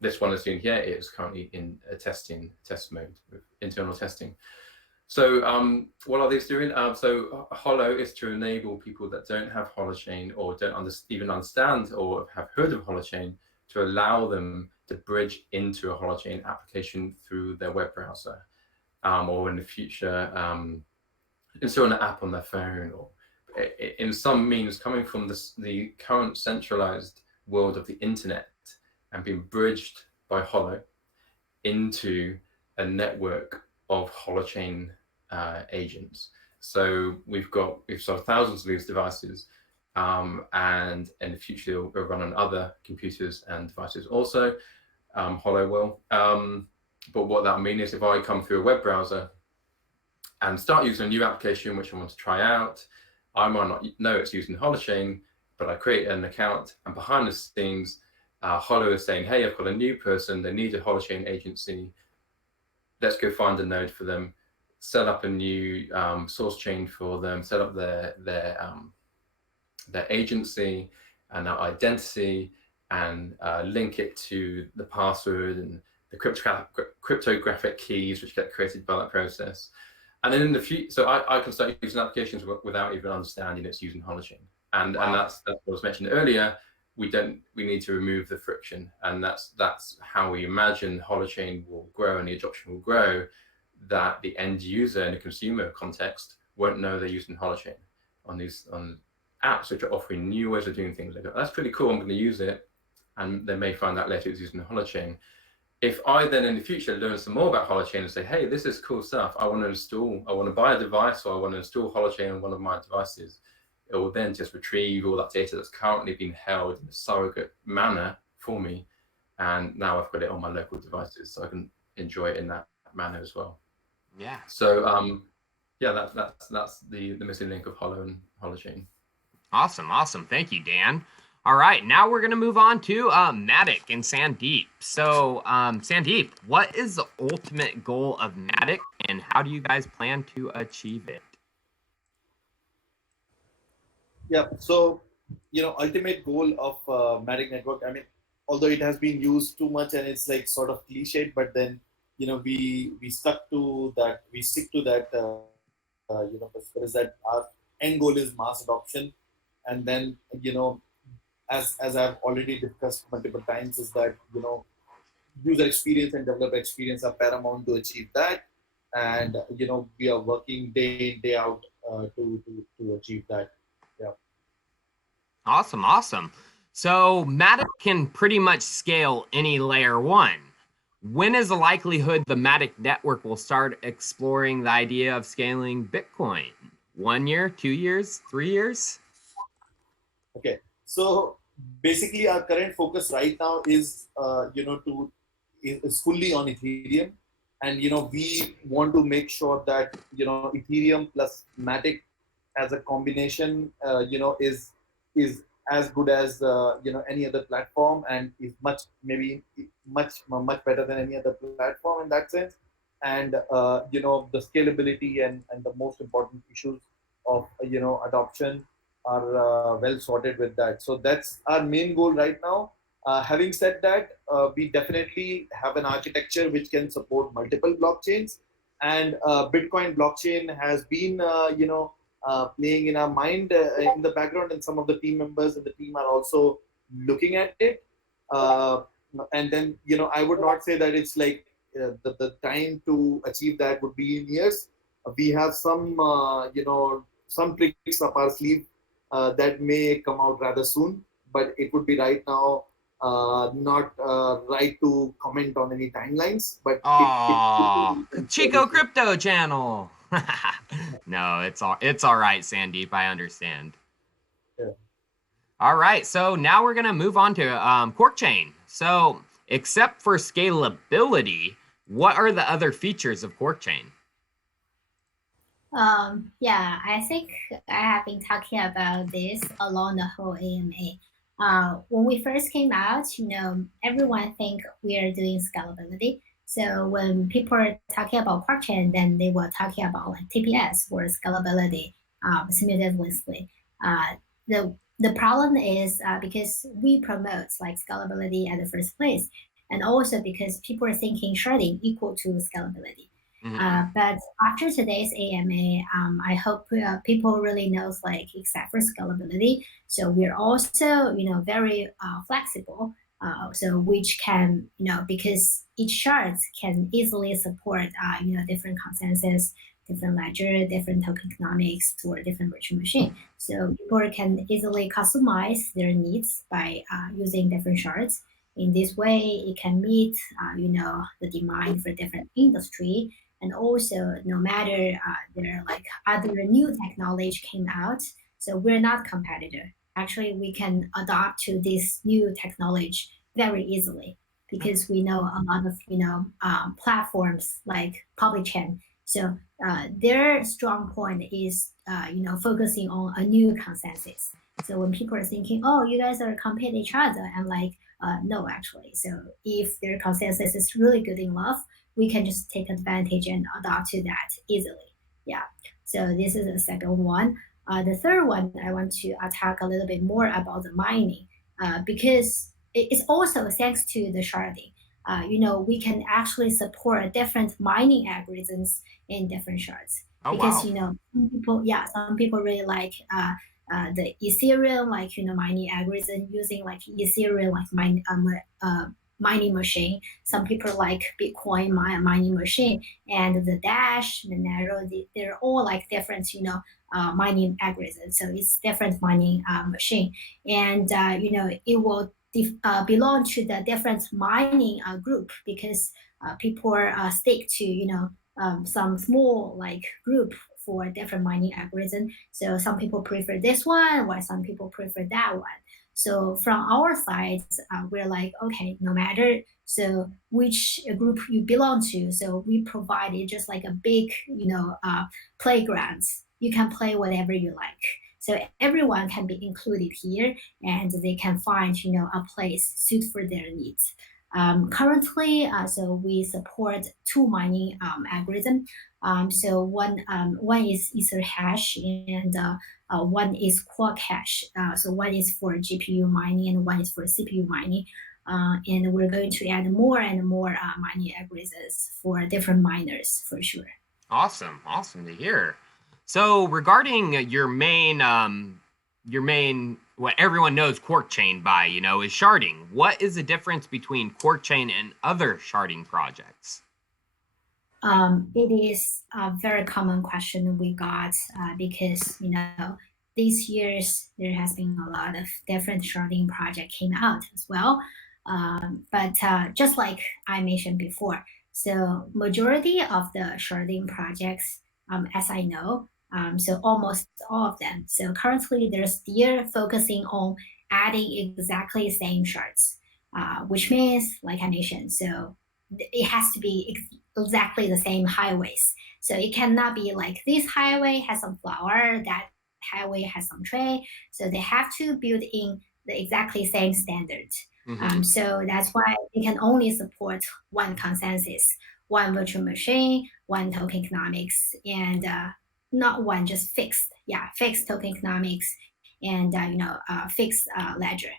This one is doing here is currently in a test mode with internal testing. So what are these doing? So Holo is to enable people that don't have Holochain or don't even understand or have heard of Holochain, to allow them to bridge into a Holochain application through their web browser, or in the future, install an app on their phone, or in some means coming from the current centralized world of the internet and being bridged by Holo into a network of Holochain agents. So we've sold thousands of these devices, and in the future we'll run on other computers and devices also. Holo will. But what that means is if I come through a web browser and start using a new application which I want to try out, I might not know it's using Holochain, but I create an account, and behind the scenes, Holo is saying, hey, I've got a new person, they need a Holochain agency, let's go find a node for them, set up a new source chain for them, set up their agency and their identity, and link it to the password and the cryptographic keys which get created by that process. And then in the future, so I can start using applications without even understanding it's using Holochain. And that's what was mentioned earlier. We need to remove the friction, and that's how we imagine Holochain will grow and the adoption will grow. That the end user in a consumer context won't know they're using Holochain on apps which are offering new ways of doing things. They go, that's pretty cool, I'm going to use it, and they may find out later it's using Holochain. If I then in the future learn some more about Holochain and say, hey, this is cool stuff, I want to buy a device, or I want to install Holochain on one of my devices, it will then just retrieve all that data that's currently being held in a surrogate manner for me, and now I've got it on my local devices, so I can enjoy it in that manner as well. Yeah. So yeah, that's the missing link of Holo and Holochain. Awesome. Thank you, Dan. All right, now we're going to move on to Matic and Sandeep. So Sandeep, what is the ultimate goal of Matic, and how do you guys plan to achieve it? Yeah, so, ultimate goal of Matic Network, I mean, although it has been used too much and it's like sort of cliched, but then, we stick to that, is that our end goal is mass adoption. And then, as I've already discussed multiple times, is that, user experience and developer experience are paramount to achieve that. And, we are working day in, day out to achieve that. Yeah. Awesome. So Matic can pretty much scale any layer one. When is the likelihood the Matic network will start exploring the idea of scaling Bitcoin? 1 year, 2 years, 3 years? Okay, so basically our current focus right now is, is fully on Ethereum. And, we want to make sure that, Ethereum plus Matic as a combination, is as good as, any other platform, and is much better than any other platform in that sense. And, the scalability and the most important issues of, adoption are well sorted with that. So that's our main goal right now. Having said that, we definitely have an architecture which can support multiple blockchains, and Bitcoin blockchain has been, playing in our mind in the background, and some of the team members in the team are also looking at it. And then, I would not say that it's like the time to achieve that would be in years. We have some, some tricks up our sleeve that may come out rather soon, but it would be right now not right to comment on any timelines, but Oh, it Chico Crypto channel. No, it's all right, Sandeep. I understand. Yeah. All right, so now we're gonna move on to Quarkchain. So, except for scalability, what are the other features of Quarkchain? Yeah, I think I have been talking about this along the whole AMA. When we first came out, everyone think we are doing scalability. So when people are talking about Quarkchain, then they were talking about like TPS or scalability simultaneously. The problem is because we promote like scalability at the first place, and also because people are thinking sharding equal to scalability. But after today's AMA, I hope people really knows like except for scalability. So we're also very flexible. So which can because each shard can easily support different consensus, different ledger, different tokenomics, or different virtual machine. So people can easily customize their needs by using different shards. In this way, it can meet the demand for different industry, and also no matter there are like other new technology came out, so we're not competitor. Actually, we can adopt to this new technology very easily because we know a lot of platforms like public chain. So their strong point is focusing on a new consensus. So when people are thinking, oh, you guys are competing each other, I'm like, no, actually. So if their consensus is really good enough, we can just take advantage and adopt to that easily. Yeah. So this is the second one. The third one, I want to talk a little bit more about the mining because it's also thanks to the sharding. We can actually support different mining algorithms in different shards. Oh, because wow. some people really like the Ethereum mining algorithm using like Ethereum mining machine. Some people like Bitcoin mining machine, and the Dash, the Nero, they're all like different, mining algorithms. So it's different mining machine, and it will belong to the different mining group because people stick to some small like group for different mining algorithm. So some people prefer this one, while some people prefer that one. So from our side, we're like, okay, no matter so which group you belong to, so we provided just like a big, playgrounds. You can play whatever you like. So everyone can be included here, and they can find, a place suit for their needs. Currently, so we support two mining algorithm. So one is Ether hash, and one is Quark hash. So one is for GPU mining, and one is for CPU mining. And we're going to add more and more mining algorithms for different miners for sure. Awesome to hear. So regarding your main what everyone knows Quarkchain by, is sharding. What is the difference between Quarkchain and other sharding projects? It is a very common question we got because these years there has been a lot of different sharding project came out as well. But just like I mentioned before, so majority of the sharding projects, as I know, so almost all of them. So currently they're still focusing on adding exactly same shards, which means, like I mentioned, so it has to be exactly the same highways. So it cannot be like this highway has some flower, that highway has some tree. So they have to build in the exactly same standard. So that's why they can only support one consensus, one virtual machine, one tokenomics, and not one just fixed, fixed tokenomics, and fixed ledger.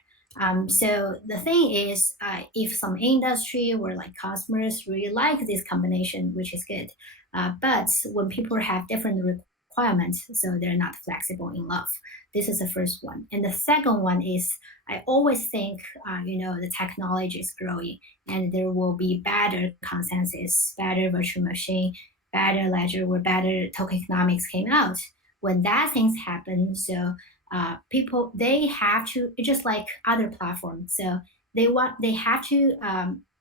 So the thing is, if some industry or like customers really like this combination, which is good, but when people have different requirements, so they're not flexible enough. This is the first one, and the second one is I always think the technology is growing, and there will be better consensus, better virtual machine, better ledger, or better tokenomics came out. When that things happen, so people they have to just like other platforms. So they have to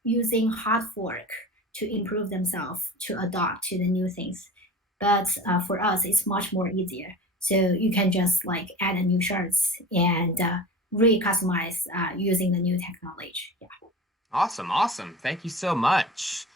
using hard fork to improve themselves to adapt to the new things. But for us, it's much more easier. So you can just like add a new shirts and re-customize using the new technology. Yeah. Awesome, awesome. Thank you so much.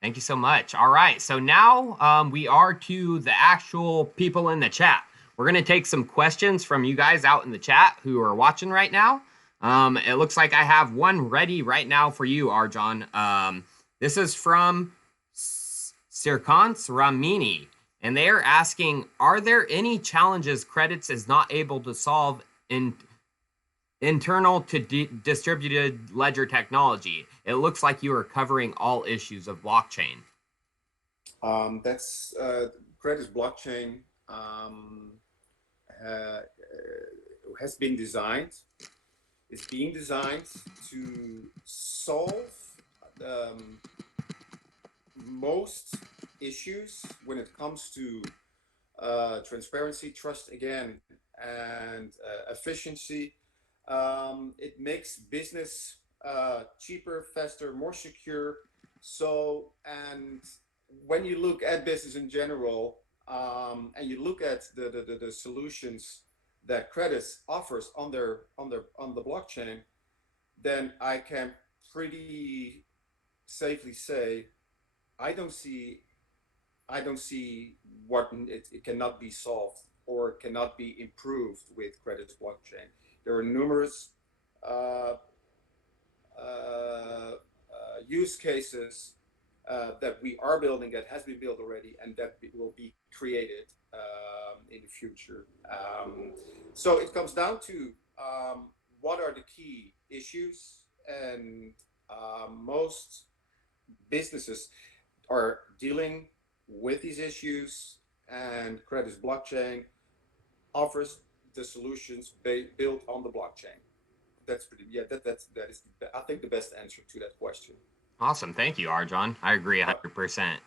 Thank you so much. All right, so now we are to the actual people in the chat. We're going to take some questions from you guys out in the chat who are watching right now. It looks like I have one ready right now for you, Arjan. This is from Sirkans Ramini, and they are asking, are there any challenges Credits is not able to solve in internal to distributed ledger technology? It looks like you are covering all issues of blockchain. That's Credit's blockchain has been designed. It's being designed to solve most issues when it comes to transparency, trust again, and efficiency. It makes business cheaper, faster, more secure. So, and when you look at business in general, and you look at the solutions that Credits offers on the blockchain, then I can pretty safely say I don't see what it cannot be solved or cannot be improved with Credit's blockchain. There are numerous use cases that we are building, that has been built already, and that will be created in the future. So it comes down to what are the key issues, and most businesses are dealing with these issues, and Credit's blockchain offers the solutions built on the blockchain. That's pretty, yeah, that is I think the best answer to that question. Awesome. Thank you, Arjan. I agree 100%.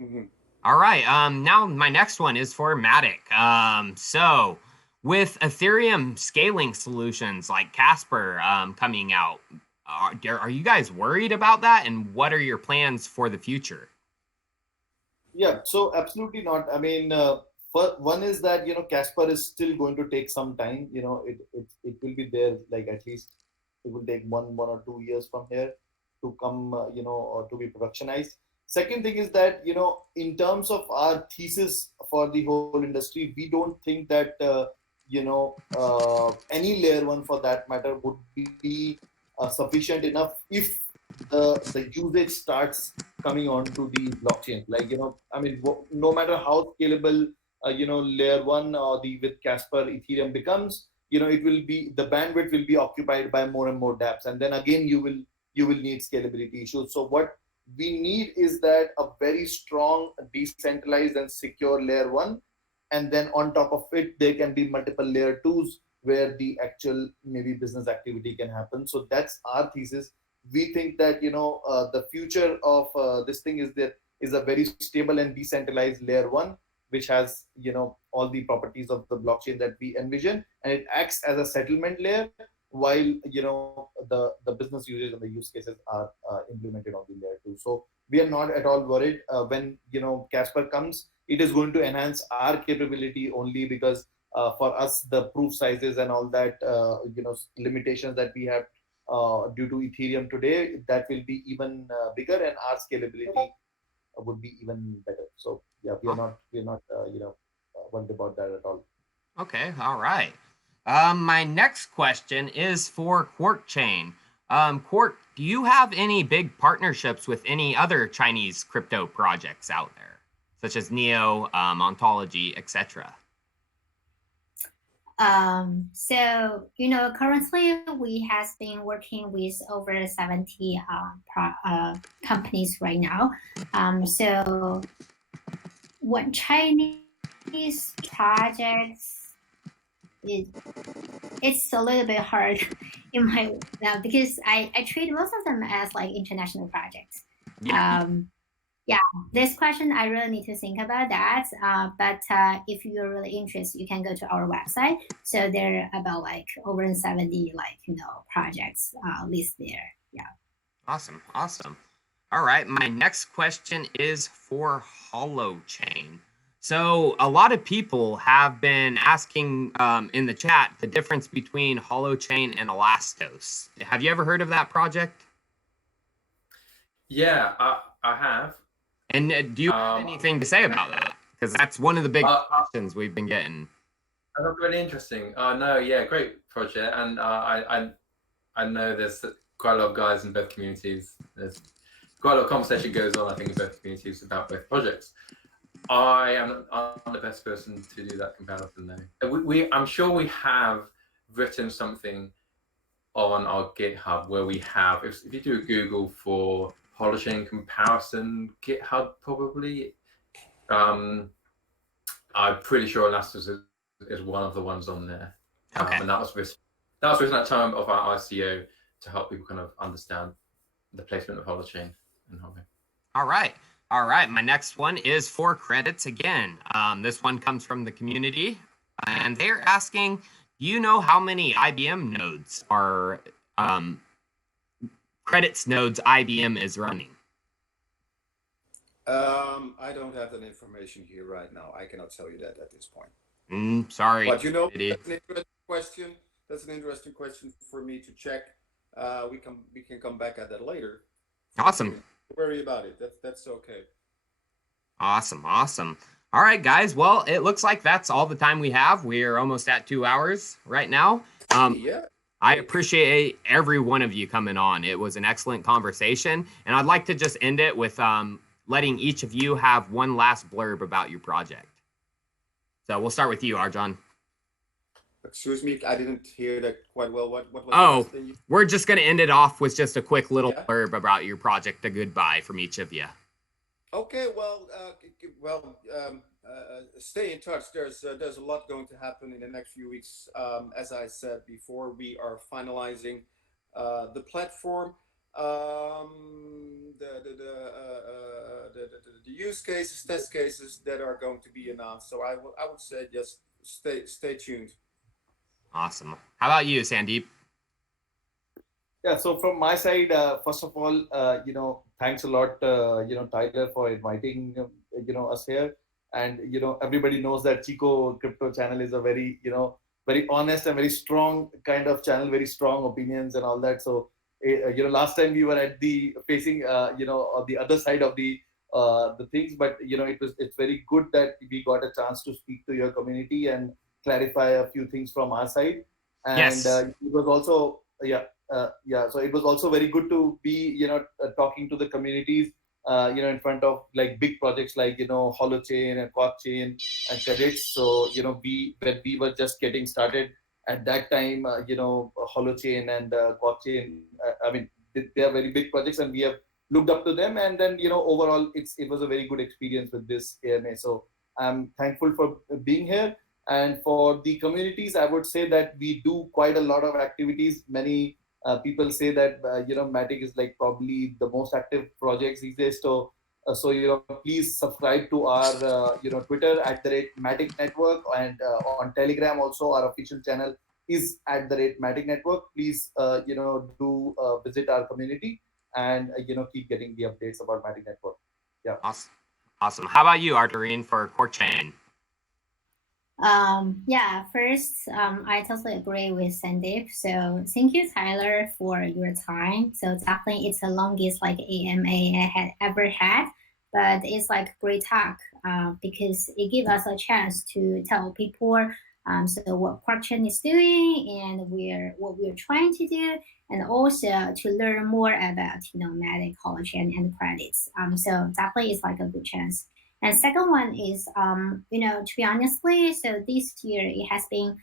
Mm-hmm. All right. Now my next one is for Matic. So with Ethereum scaling solutions like Casper coming out, are you guys worried about that? And what are your plans for the future? Yeah, so absolutely not. I mean, one is that, Casper is still going to take some time. It will be there, like at least it will take one or 2 years from here to come, or to be productionized. Second thing is that, in terms of our thesis for the whole industry, we don't think that, any layer one for that matter would be sufficient enough if the usage starts coming onto the blockchain. Like, I mean, no matter how scalable, layer one or with Casper Ethereum becomes, it will be, the bandwidth will be occupied by more and more dApps. And then again, you will need scalability issues. So what we need is that a very strong, decentralized and secure layer one. And then on top of it, there can be multiple layer twos where the actual maybe business activity can happen. So that's our thesis. We think that, the future of this thing is a very stable and decentralized layer one, which has, all the properties of the blockchain that we envision, and it acts as a settlement layer while, the business users and the use cases are implemented on the layer two. So we are not at all worried. When, Casper comes, it is going to enhance our capability only because for us, the proof sizes and all that, limitations that we have due to Ethereum today, that will be even bigger, and our scalability would be even better. So yeah, we're not worried about that at all. Okay, all right. My next question is for Quarkchain. Quark, do you have any big partnerships with any other Chinese crypto projects out there, such as Neo, Ontology, etc.? So, currently we has been working with over 70 companies right now. So what Chinese projects, it's a little bit hard in my now because I treat most of them as like international projects. Yeah. This question, I really need to think about that. But if you're really interested, you can go to our website. So there are about like over 70 projects listed there. Yeah. Awesome. Awesome. All right. My next question is for Holochain. So a lot of people have been asking in the chat the difference between Holochain and Elastos. Have you ever heard of that project? Yeah, I have. And do you have anything to say about that? Because that's one of the big questions we've been getting. That's really interesting. No, yeah, great project, and I know there's quite a lot of guys in both communities. There's quite a lot of conversation goes on, I think, in both communities about both projects. I'm the best person to do that comparison, though. I'm sure we have written something on our GitHub where we have, if you do a Google for Holochain comparison GitHub, probably. I'm pretty sure Elastos is one of the ones on there. Okay. And that was written at time of our ICO to help people kind of understand the placement of Holochain and Holo. All right. All right. My next one is for credits again. This one comes from the community, and they're asking, do you know how many IBM nodes are credits nodes IBM is running? I don't have that information here right now. I cannot tell you that at this point. Sorry. But that's an interesting question. That's an interesting question for me to check. We can come back at that later. Awesome. Don't worry about it. That's okay. Awesome. Awesome. All right, guys. Well, it looks like that's all the time we have. We are almost at 2 hours right now. Yeah. I appreciate every one of you coming on. It was an excellent conversation, and I'd like to just end it with letting each of you have one last blurb about your project. So we'll start with you, Arjan. Excuse me, I didn't hear that quite well. What was the thing? We're just going to end it off with just a quick little blurb about your project, a goodbye from each of you. Okay, well, stay in touch. There's a lot going to happen in the next few weeks. As I said before, we are finalizing the platform, the use cases, test cases that are going to be announced. So I would say just stay tuned. Awesome. How about you, Sandeep? Yeah, so from my side, first of all, thanks a lot, Tyler, for inviting, us here. And, everybody knows that Chico Crypto channel is a very, very honest and very strong kind of channel, very strong opinions and all that. So, last time we were at the facing, on the other side of the things, but, it's very good that we got a chance to speak to your community and clarify a few things from our side. And yes. It was also, so it was also very good to be, talking to the communities, in front of like big projects like, Holochain and Quarkchain and credits. So, when we were just getting started at that time, Holochain and Quarkchain, they are very big projects and we have looked up to them. And then, overall, it was a very good experience with this AMA. So I'm thankful for being here. And for the communities, I would say that we do quite a lot of activities. Many people say that, Matic is like probably the most active projects these days. So, please subscribe to our, Twitter @Matic Network, and on Telegram also our official channel is @Matic Network. Please, do visit our community and, keep getting the updates about Matic Network. Yeah. Awesome. How about you, Arturine, for Quarkchain? First, I totally agree with Sandeep. So thank you, Tyler, for your time. So definitely it's the longest like AMA I had ever had, but it's like great talk because it gives us a chance to tell people so what Quarkchain is doing and what we're trying to do, and also to learn more about Matic, Holochain, and credits. So definitely it's like a good chance. And second one is, to be honestly, so this year it has been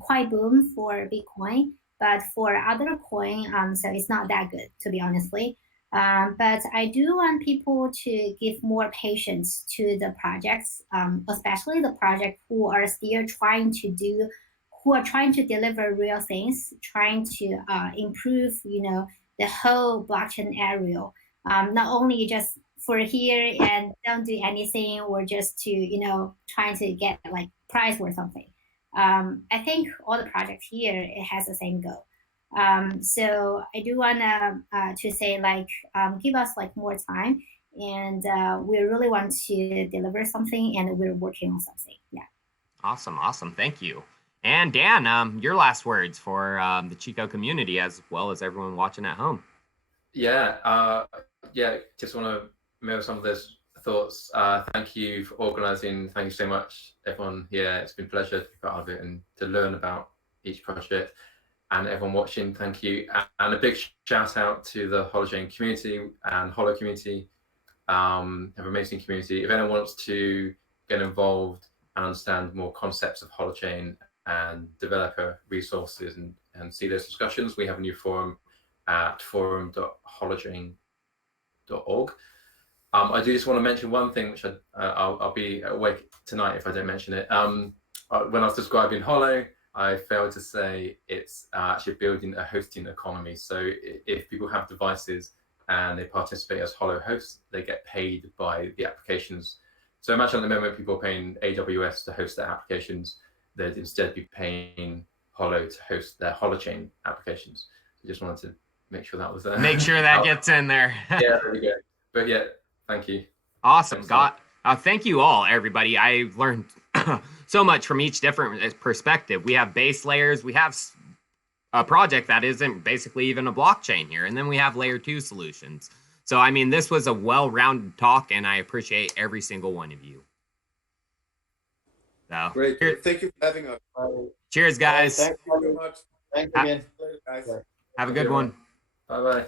quite boom for Bitcoin, but for other coin, so it's not that good, to be honestly. But I do want people to give more patience to the projects, especially the project who are still trying to deliver real things, trying to improve, the whole blockchain area. Not only just for here and don't do anything or just to, you know, trying to get like prize or something. I think all the projects here, it has the same goal. So I do want to say like, give us like more time, and we really want to deliver something, and we're working on something. Yeah. Awesome, awesome. Thank you. And Dan, your last words for the Chico community as well as everyone watching at home. Yeah, just want to mirror some of those thoughts. Thank you for organizing. Thank you so much, everyone here. It's been a pleasure to be part of it and to learn about each project. And everyone watching, thank you. And a big shout out to the Holochain community and Holo community. Have an amazing community. If anyone wants to get involved and understand more concepts of Holochain and developer resources and see those discussions, we have a new forum at forum.holochain.org. I do just want to mention one thing, which I'll be awake tonight if I don't mention it. When I was describing Holo, I failed to say it's actually building a hosting economy. So if people have devices and they participate as Holo hosts, they get paid by the applications. So imagine at the moment people are paying AWS to host their applications, they'd instead be paying Holo to host their Holochain applications. I just wanted to make sure that was there. Make sure that gets in there. Yeah, there we go. But yeah, thank you. Awesome. Thank you all, everybody. I learned so much from each different perspective. We have base layers. We have a project that isn't basically even a blockchain here. And then we have layer 2 solutions. So, I mean, this was a well-rounded talk, and I appreciate every single one of you. So, Great. Thank you for having us. Cheers, guys. Thank you very much. Thank you again. Guys. Have a good one. Bye-bye.